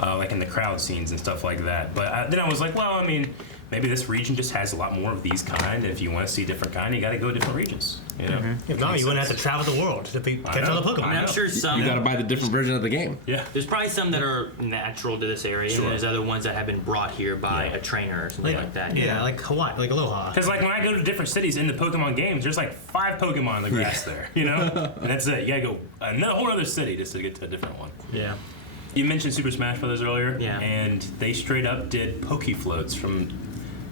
like in the crowd scenes and stuff like that. But then I was like, well, I mean, maybe this region just has a lot more of these kind. If you want to see different kind, you got to go to different regions. You know. If not, you wouldn't have to travel the world to catch all the Pokemon. I mean, I'm sure some. You got to buy the different version of the game. Yeah. There's probably some that are natural to this area, Sure. and there's other ones that have been brought here by a trainer or something like that. Yeah, like Hawaii, like Aloha. Because like when I go to different cities in the Pokemon games, there's like 5 Pokemon in the grass there, you know, and that's it. You gotta go a whole other city just to get to a different one. Yeah. You mentioned Super Smash Brothers earlier, Yeah. and they straight up did Pokefloats from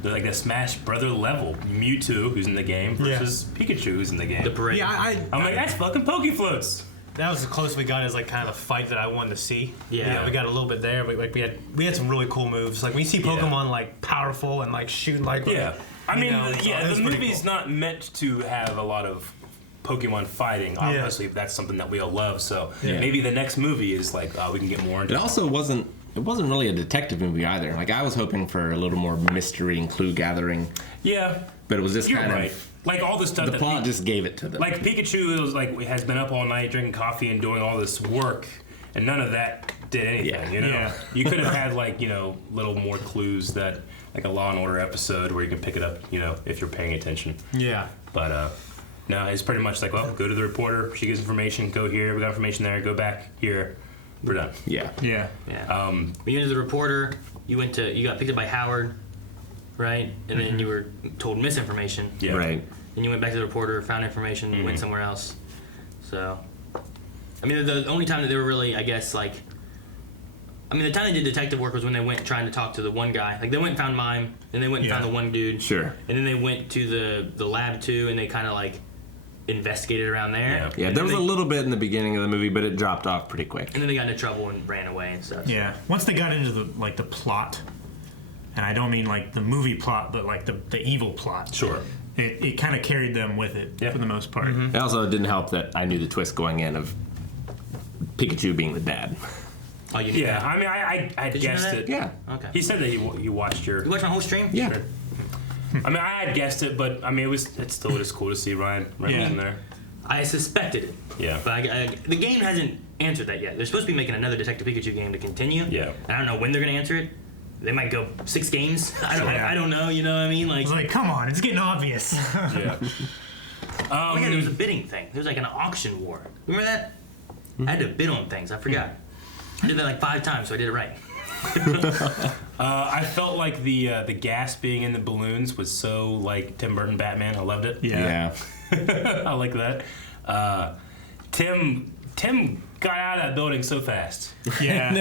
the Smash Brother level. Mewtwo, who's in the game, versus Pikachu, who's in the game. The parade. Yeah, I'm like, that's fucking Pokefloats. that was the closest we got as like kind of the fight that I wanted to see. Yeah. You know, we got a little bit there, but like we had some really cool moves. Like we see Pokemon like powerful and like shooting like Yeah. I mean, know, so it was the pretty movie's cool. not meant to have a lot of Pokemon fighting. Obviously, that's something that we all love. So maybe the next movie is like we can get more into. It also wasn't really a detective movie either. Like I was hoping for a little more mystery and clue gathering, Yeah, but it was just you're kind right. of Like all the stuff the that plot just gave it to them. like Pikachu was like has been up all night drinking coffee and doing all this work, and none of that did anything. Yeah. You know, Yeah. you could have had like little more clues that like a Law and Order episode where you can pick it up. If you're paying attention. Yeah. But no, it's pretty much like, well, go to the reporter. She gives information. Go here. We got information there. Go back here. We're done. yeah. Yeah. Yeah. When you went to the reporter, you got picked up by Howard, right? And then you were told misinformation. Yeah. Right. Then you went back to the reporter, found information, went somewhere else. So, I mean, the only time that they were really, I guess, like, I mean, the time they did detective work was when they went trying to talk to the one guy. Like, they went and found Mime, then they went and found the one dude. Sure. And then they went to the lab, too, and they kind of, like, investigated around there. Yeah, there was a little bit in the beginning of the movie, but it dropped off pretty quick. And then they got into trouble and ran away and stuff. Yeah. Once they got into the plot, and I don't mean like the movie plot, but like the evil plot. Sure. It kind of carried them with it for the most part. It also didn't help that I knew the twist going in of Pikachu being the dad. Oh, you knew Yeah. that? I mean, I Did you know guessed that? it. Yeah. Okay. He said that you watched your. You watched my whole stream? Yeah. I mean, I had guessed it, but I mean, it's still just cool to see Ryan Reynolds in there. I suspected it. Yeah. But the game hasn't answered that yet. They're supposed to be making another Detective Pikachu game to continue. Yeah. I don't know when they're going to answer it. They might go 6 games. I don't know. You know what I mean? Like, I was like, come on, it's getting obvious. Yeah. oh yeah, there was a bidding thing. There was like an auction war. Remember that? I had to bid on things. I forgot. I did that like 5 times, so I did it right. I felt like the gas being in the balloons was so like Tim Burton Batman. I loved it. Yeah. I like that. Tim got out of that building so fast. Yeah.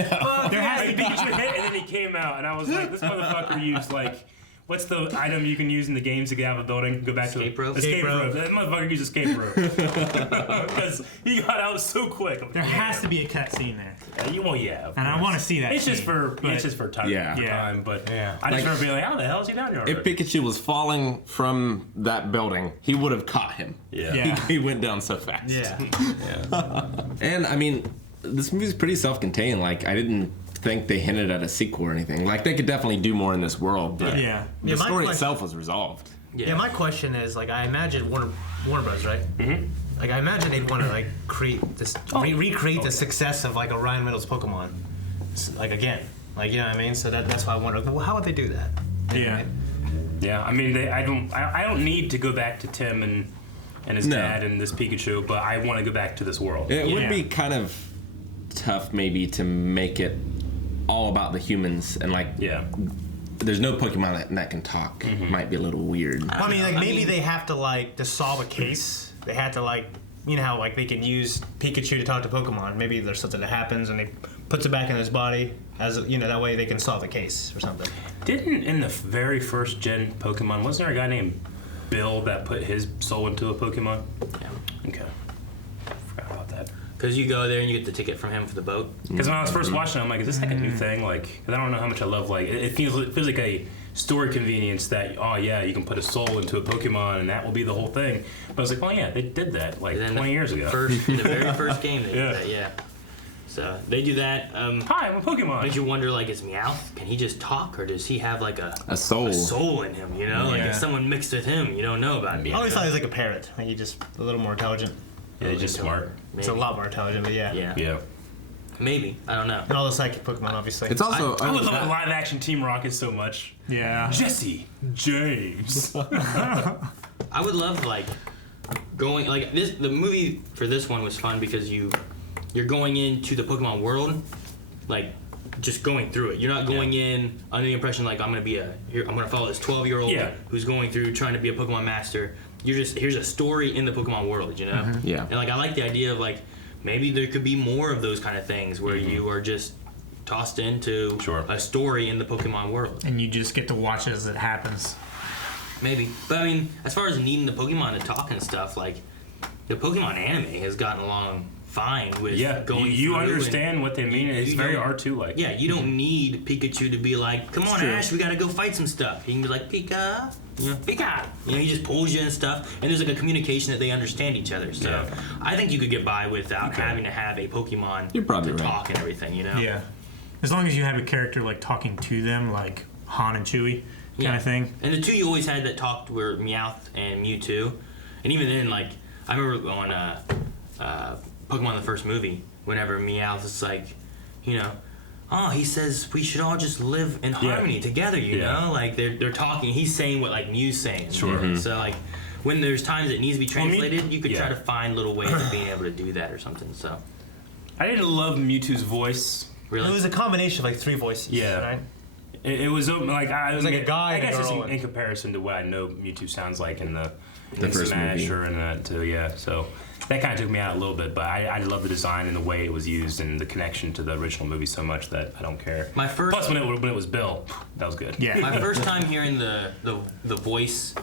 There has to be Pikachu hit, and then he came out, and I was like, this motherfucker used like. What's the item you can use in the games to get out of a building? Go back Escape to rope? Escape rope. That motherfucker used escape rope because he got out so quick. There has to be a cut scene there. Yeah. And I want to see that. It's just scene, for time. Yeah. Time, but Yeah. I just remember being like, how the hell is he down here? If already? Pikachu was falling from that building, he would have caught him. Yeah. He went down so fast. Yeah. And I mean, this movie's pretty self-contained. Like, I didn't think they hinted at a sequel or anything. Like, they could definitely do more in this world, but Yeah. the Yeah, my story question- itself was resolved. Yeah, my question is, like, I imagine Warner Bros., right? Mm-hmm. Like, I imagine they'd want to, like, create this, recreate the success of, like, a Ryan Reynolds Pokemon, like, again. Like, you know what I mean? So that's why I wonder, well, how would they do that? You know what I mean? Yeah, I mean, I don't need to go back to Tim and his dad and this Pikachu, but I want to go back to this world. It would Yeah. be kind of tough, maybe, to make it all about the humans and, like, there's no Pokemon that can talk. Might be a little weird. Well, I mean, like, maybe they have to, like, to solve a case, they have to, like, you know how, like, they can use Pikachu to talk to Pokemon. Maybe there's something that happens and they puts it back in his body, as you know, that way they can solve the case or something. Didn't in the very first gen Pokemon, wasn't there a guy named Bill that put his soul into a Pokemon? Yeah. Okay. Forgot about that. Because you go there and you get the ticket from him for the boat. Because when I was first watching it, I'm like, is this like a new thing? Like, 'cause I don't know how much I love, like, it feels like a story convenience that, oh yeah, you can put a soul into a Pokemon and that will be the whole thing. But I was like, oh yeah, they did that like And then 20 years ago. In the very first game, they did that, yeah. So they do that. Hi, I'm a Pokemon. Makes you wonder, like, is Meowth, can he just talk, or does he have like a soul? A soul in him, you know? Like if someone mixed with him, you don't know about Meowth. I always thought he was like a parrot. Like he just a little more intelligent. Yeah, he's just smart. It's a lot more intelligent, but yeah. Yeah. Maybe. I don't know. And all the psychic Pokemon, obviously. It's also I would love live action Team Rocket so much. Yeah. Jesse James. I would love like going like this. The movie for this one was fun because you're going into the Pokemon world, like just going through it. You're not going in under the impression like I'm gonna follow this 12-year-old who's going through trying to be a Pokemon master. You're just here's a story in the Pokemon world, you know? Mm-hmm. Yeah. And like I like the idea of like maybe there could be more of those kind of things where you are just tossed into a story in the Pokemon world. And you just get to watch it as it happens. Maybe. But I mean, as far as needing the Pokemon to talk and stuff, like the Pokemon anime has gotten along fine with going you through understand what they mean. It's very R2-like. Yeah, you don't need Pikachu to be like, come on, Ash, we gotta go fight some stuff. He can be like, Pika, Pika. You know, he just pulls you and stuff. And there's like a communication that they understand each other. So I think you could get by without having to have a Pokemon to talk and everything, you know? Yeah. As long as you have a character like talking to them, like Han and Chewie kind of thing. And the two you always had that talked were Meowth and Mewtwo. And even then, like, I remember on Pokemon the first movie, whenever Meowth is like, you know, he says we should all just live in harmony together, you know? Like, they're talking, he's saying what, like, Mew's saying. Sure. Mm-hmm. So, like, when there's times it needs to be translated, you could try to find little ways of being able to do that or something, so. I didn't love Mewtwo's voice. Really? It was a combination of like 3 voices. Yeah. Right? It was like it was like a guy. I and a guess girl it's in comparison to what I know Mewtwo sounds like in the first Smash movie. or in that too. Yeah, so that kind of took me out a little bit, but I love the design and the way it was used and the connection to the original movie so much that I don't care. Plus when it was Bill, that was good. Yeah. My first time hearing the voice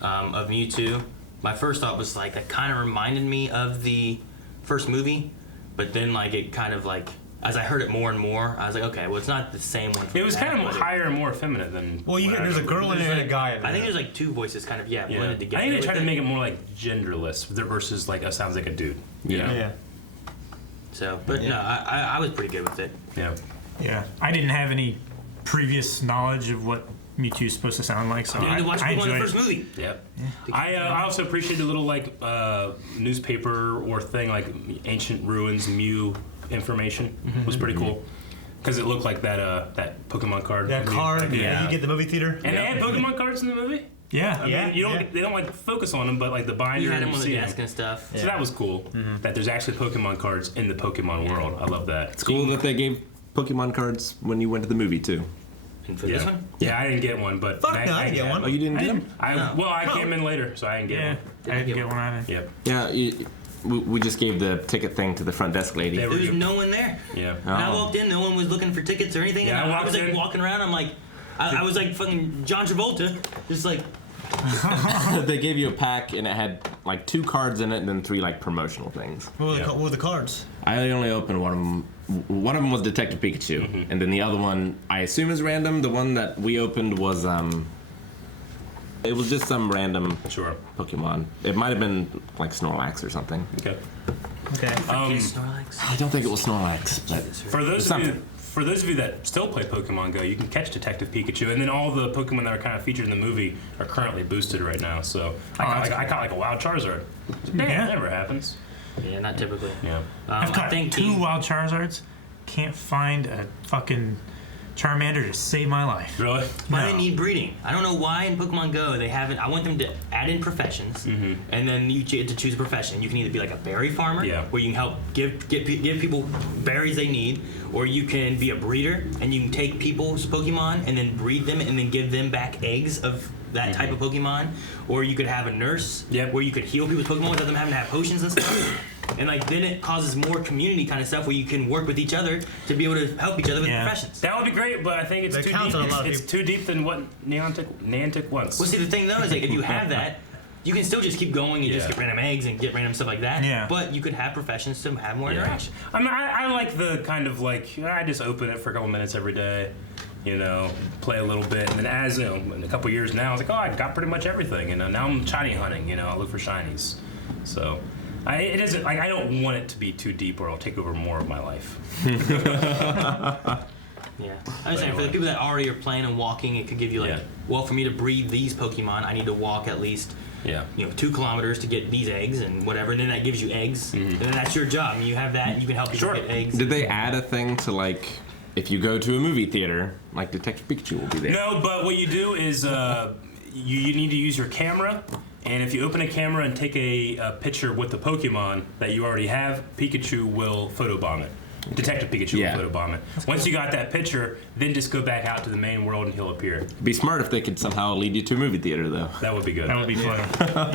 of Mewtwo, my first thought was like that kind of reminded me of the first movie, but then like it kind of like as I heard it more and more, I was like, okay, well it's not the same one. It was kind of higher and more effeminate than. Well, there's a girl in it and a guy in it. I think there's like 2 voices kind of blended together. I think they tried to make it more like genderless versus like sounds like a dude. Yeah. So, but no, I was pretty good with it. Yeah. Yeah. I didn't have any previous knowledge of what Mewtwo's supposed to sound like, so You need to watch I Pokemon the enjoyed first it. movie. Yep. I also appreciate the little like newspaper or thing like ancient ruins Mew information was pretty cool because it looked like that Pokemon card. That card, you get the movie theater. And they had Pokemon cards in the movie. Yeah. I mean, they don't like focus on them, but like the binder. You had and him on the see desk them. and stuff. So that was cool. That there's actually Pokemon cards in the Pokemon world. I love that. It's cool that they gave Pokemon cards when you went to the movie too. And for this one? Yeah, I didn't get one, but Fuck no, I didn't get one. Oh, you didn't get them? I came in later, so I didn't get Yeah. one. I didn't get one either. Yep. Yeah, we just gave the ticket thing to the front desk lady. They There were was good. no one there. Yeah. When I walked in, no one was looking for tickets or anything. Yeah, and I I was walked like in. walking around. I'm like, I was like fucking John Travolta, just like. They gave you a pack and it had like 2 cards in it and then 3 like promotional things. What were the cards? I only opened one of them. One of them was Detective Pikachu, and then the other one I assume is random. The one that we opened was it was just some random Pokemon. It might have been like Snorlax or something. Okay. Okay. Snorlax. I don't think it was Snorlax, but For those of you that still play Pokemon Go, you can catch Detective Pikachu, and then all the Pokemon that are kind of featured in the movie are currently boosted right now. So I caught like a wild Charizard. Damn, Yeah. that never happens. Yeah, not typically. Yeah. I've I caught think 2 wild Charizards. Can't find a fucking Charmander to save my life. Really? Why No. they need breeding? I don't know why in Pokemon Go they haven't. I want them to add in professions, and then you get to choose a profession. You can either be like a berry farmer, where you can help give people berries they need, or you can be a breeder and you can take people's Pokemon and then breed them and then give them back eggs of that type of Pokemon, or you could have a nurse where you could heal people's Pokemon without them having to have potions and stuff. And like then it causes more community kind of stuff where you can work with each other to be able to help each other with professions. That would be great, but I think it's That too counts deep. on a lot of It's people. too deep than what Niantic wants. Well, see, the thing though is like if you have that, you can still just keep going and just get random eggs and get random stuff like that. Yeah. But you could have professions to have more interaction. I mean, I like the kind of like I just open it for a couple minutes every day, play a little bit, and then as in a couple years now, I was like, oh, I got pretty much everything, now I'm shiny hunting, I look for shinies, so It doesn't like I don't want it to be too deep, or it'll take over more of my life. Yeah, I'm saying for the people that already are playing and walking, it could give you like, well, for me to breed these Pokemon, I need to walk at least, 2 kilometers to get these eggs and whatever. And then that gives you eggs, and then that's your job. And you have that, and you can help people get eggs. Did they add a thing to like, if you go to a movie theater, like Detective Pikachu will be there? No, but what you do is you need to use your camera. And if you open a camera and take a picture with the Pokemon that you already have, Pikachu will photobomb it. Detective Pikachu will photobomb it. Once you got that picture, then just go back out to the main world and he'll appear. It'd be smart if they could somehow lead you to a movie theater, though. That would be good. That would be funny.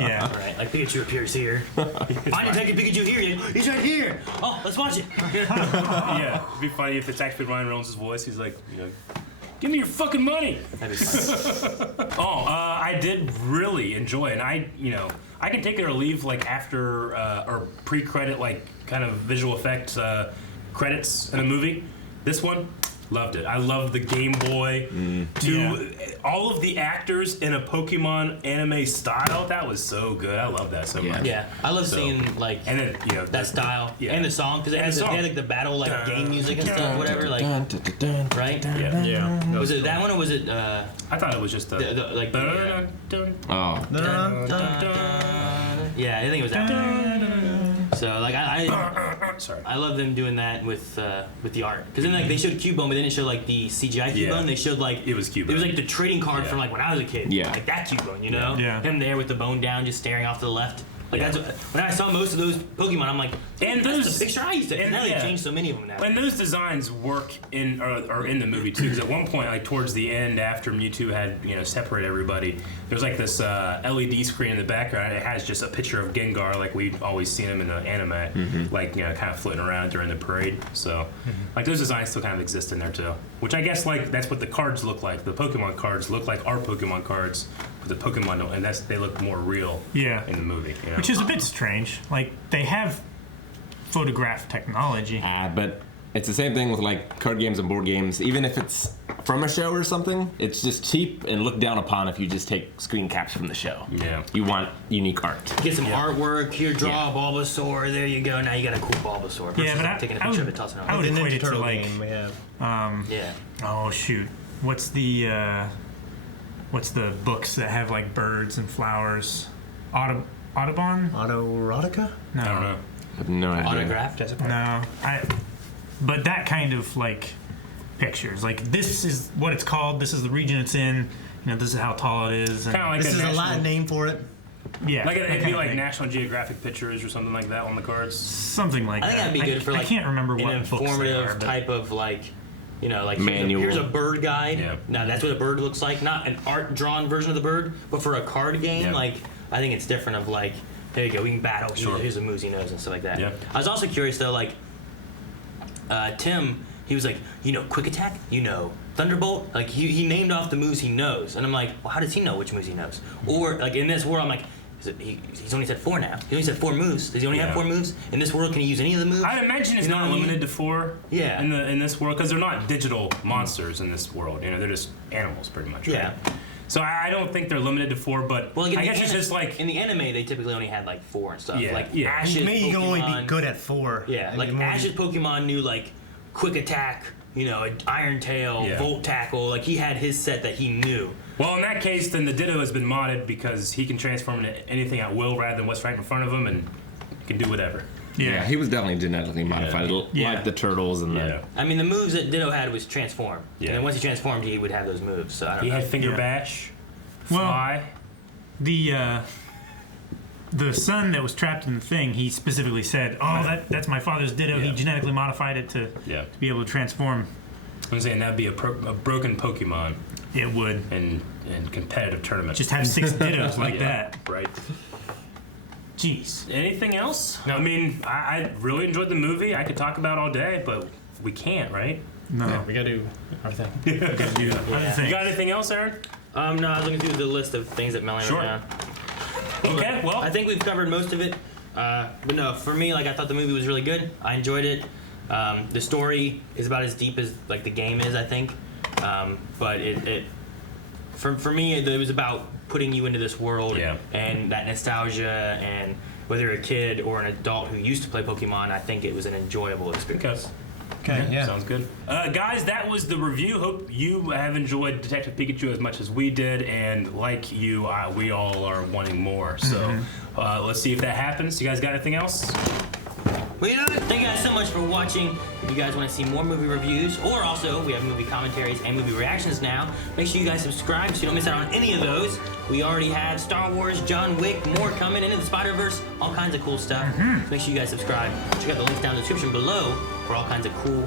Yeah. Right, like Pikachu appears here. I Detective Pikachu here. He's right here. Oh, let's watch it. Yeah, it'd be funny if it's actually Ryan Reynolds' voice. He's like, give me your fucking money. That'd be fun. I did really enjoy it. And I can take it or leave like after or pre-credit like kind of visual effects credits in a movie. This one, loved it. I loved the Game Boy. All of the actors in a Pokemon anime style. That was so good. I love that so much. Yeah, I love seeing like and then that style and the song because they had like the battle like game music and stuff, whatever. Like right? Yeah. Was it that one or was it? I thought it was just the like. Yeah, I think it was that. So like I love them doing that with the art because then like they showed Cubone, but then it showed like the CGI Cubone. They showed like it was Cubone. It was like the trading card from like when I was a kid. Yeah, like that Cubone, you know. Yeah. Him there with the bone down, just staring off to the left. Like that's when I saw most of those Pokemon, I'm like, and that's the picture I used to. And now they changed so many of them now. And those designs work in the movie too. Because at one point, like towards the end, after Mewtwo had separate everybody, there's like this LED screen in the background. It has just a picture of Gengar, like we've always seen him in the anime, like kind of floating around during the parade. So, like those designs still kind of exist in there too. Which I guess like that's what the cards look like. The Pokemon cards look like our Pokemon cards. The Pokemon don't, and they look more real in the movie. Which is a bit strange. Like, they have photograph technology. But it's the same thing with, like, card games and board games. Even if it's from a show or something, it's just cheap and looked down upon if you just take screen caps from the show. Yeah. You want unique art. Get some artwork. Here, draw a Bulbasaur. There you go. Now you got a cool Bulbasaur. Yeah, but taking a picture of it, tossing it on. I would equate it to, Turtle like... game we have. Oh, shoot. What's the books that have like birds and flowers? Audubon? Autoerotica? No. I don't know. I have no idea. Autograph? No. But that kind of like pictures. Like this is what it's called. This is the region it's in. This is how tall it is. Kind of like this is a Latin name for it. Yeah. Like it'd be like National Geographic pictures or something like that on the cards. Something like that. I think that'd be good for like I can't remember what an books they informative are, type of like. Like manual. Here's a bird guide. Yeah. Now that's what a bird looks like. Not an art drawn version of the bird, but for a card game, like I think it's different. Of like, there you go, we can battle. Sure. Here's a moose he knows and stuff like that. Yeah. I was also curious though, like Tim, he was like, Quick Attack, Thunderbolt. Like he named off the moves he knows, and I'm like, well, how does he know which moves he knows? Or like in this world, I'm like. He's only said 4 now. He only said 4 moves. Does he only have 4 moves? In this world, can he use any of the moves? I imagine it's not limited to 4. Yeah. In this world, because they're not digital monsters in this world. They're just animals, pretty much. Right? Yeah. So I don't think they're limited to 4, but I guess it's just like in the anime they typically only had like 4 and stuff. Yeah. Like Yeah. Ash's Maybe you can Pokemon, only be good at 4. Yeah, like Ash's Pokemon knew like Quick Attack, Iron Tail, Volt Tackle. Like he had his set that he knew. Well, in that case, then the Ditto has been modded because he can transform into anything at will rather than what's right in front of him, and can do whatever. Yeah, he was definitely genetically modified, like the turtles and the. I mean, the moves that Ditto had was transform. Yeah. And then once he transformed, he would have those moves. So I don't know. He had Finger Bash, Fly. Well, the son that was trapped in the thing, he specifically said, "Oh, that's my father's Ditto. He genetically modified it to be able to transform." I'm saying that'd be a broken Pokemon. It would. In competitive tournaments. Just have 6 Dittos like that. Right. Jeez. Anything else? No. I mean, I really enjoyed the movie. I could talk about all day, but we can't, right? No. Yeah, we gotta do our thing. You got anything else, Aaron? No, I was looking through the list of things that Melanie wrote down. Okay, well. I think we've covered most of it. But no, for me, like I thought the movie was really good. I enjoyed it. The story is about as deep as like the game is, I think. But for me, it was about putting you into this world and that nostalgia and whether you're a kid or an adult who used to play Pokemon, I think it was an enjoyable experience. Okay, yeah. Sounds good. Guys, that was the review. Hope you have enjoyed Detective Pikachu as much as we did, and like you, we all are wanting more. So let's see if that happens. You guys got anything else? Well, thank you guys so much for watching. If you guys want to see more movie reviews, or also we have movie commentaries and movie reactions now, make sure you guys subscribe so you don't miss out on any of those. We already have Star Wars, John Wick, more coming, Into the Spider-Verse, all kinds of cool stuff. So make sure you guys subscribe. Check out the links down in the description below for all kinds of cool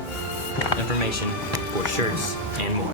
information for shirts and more.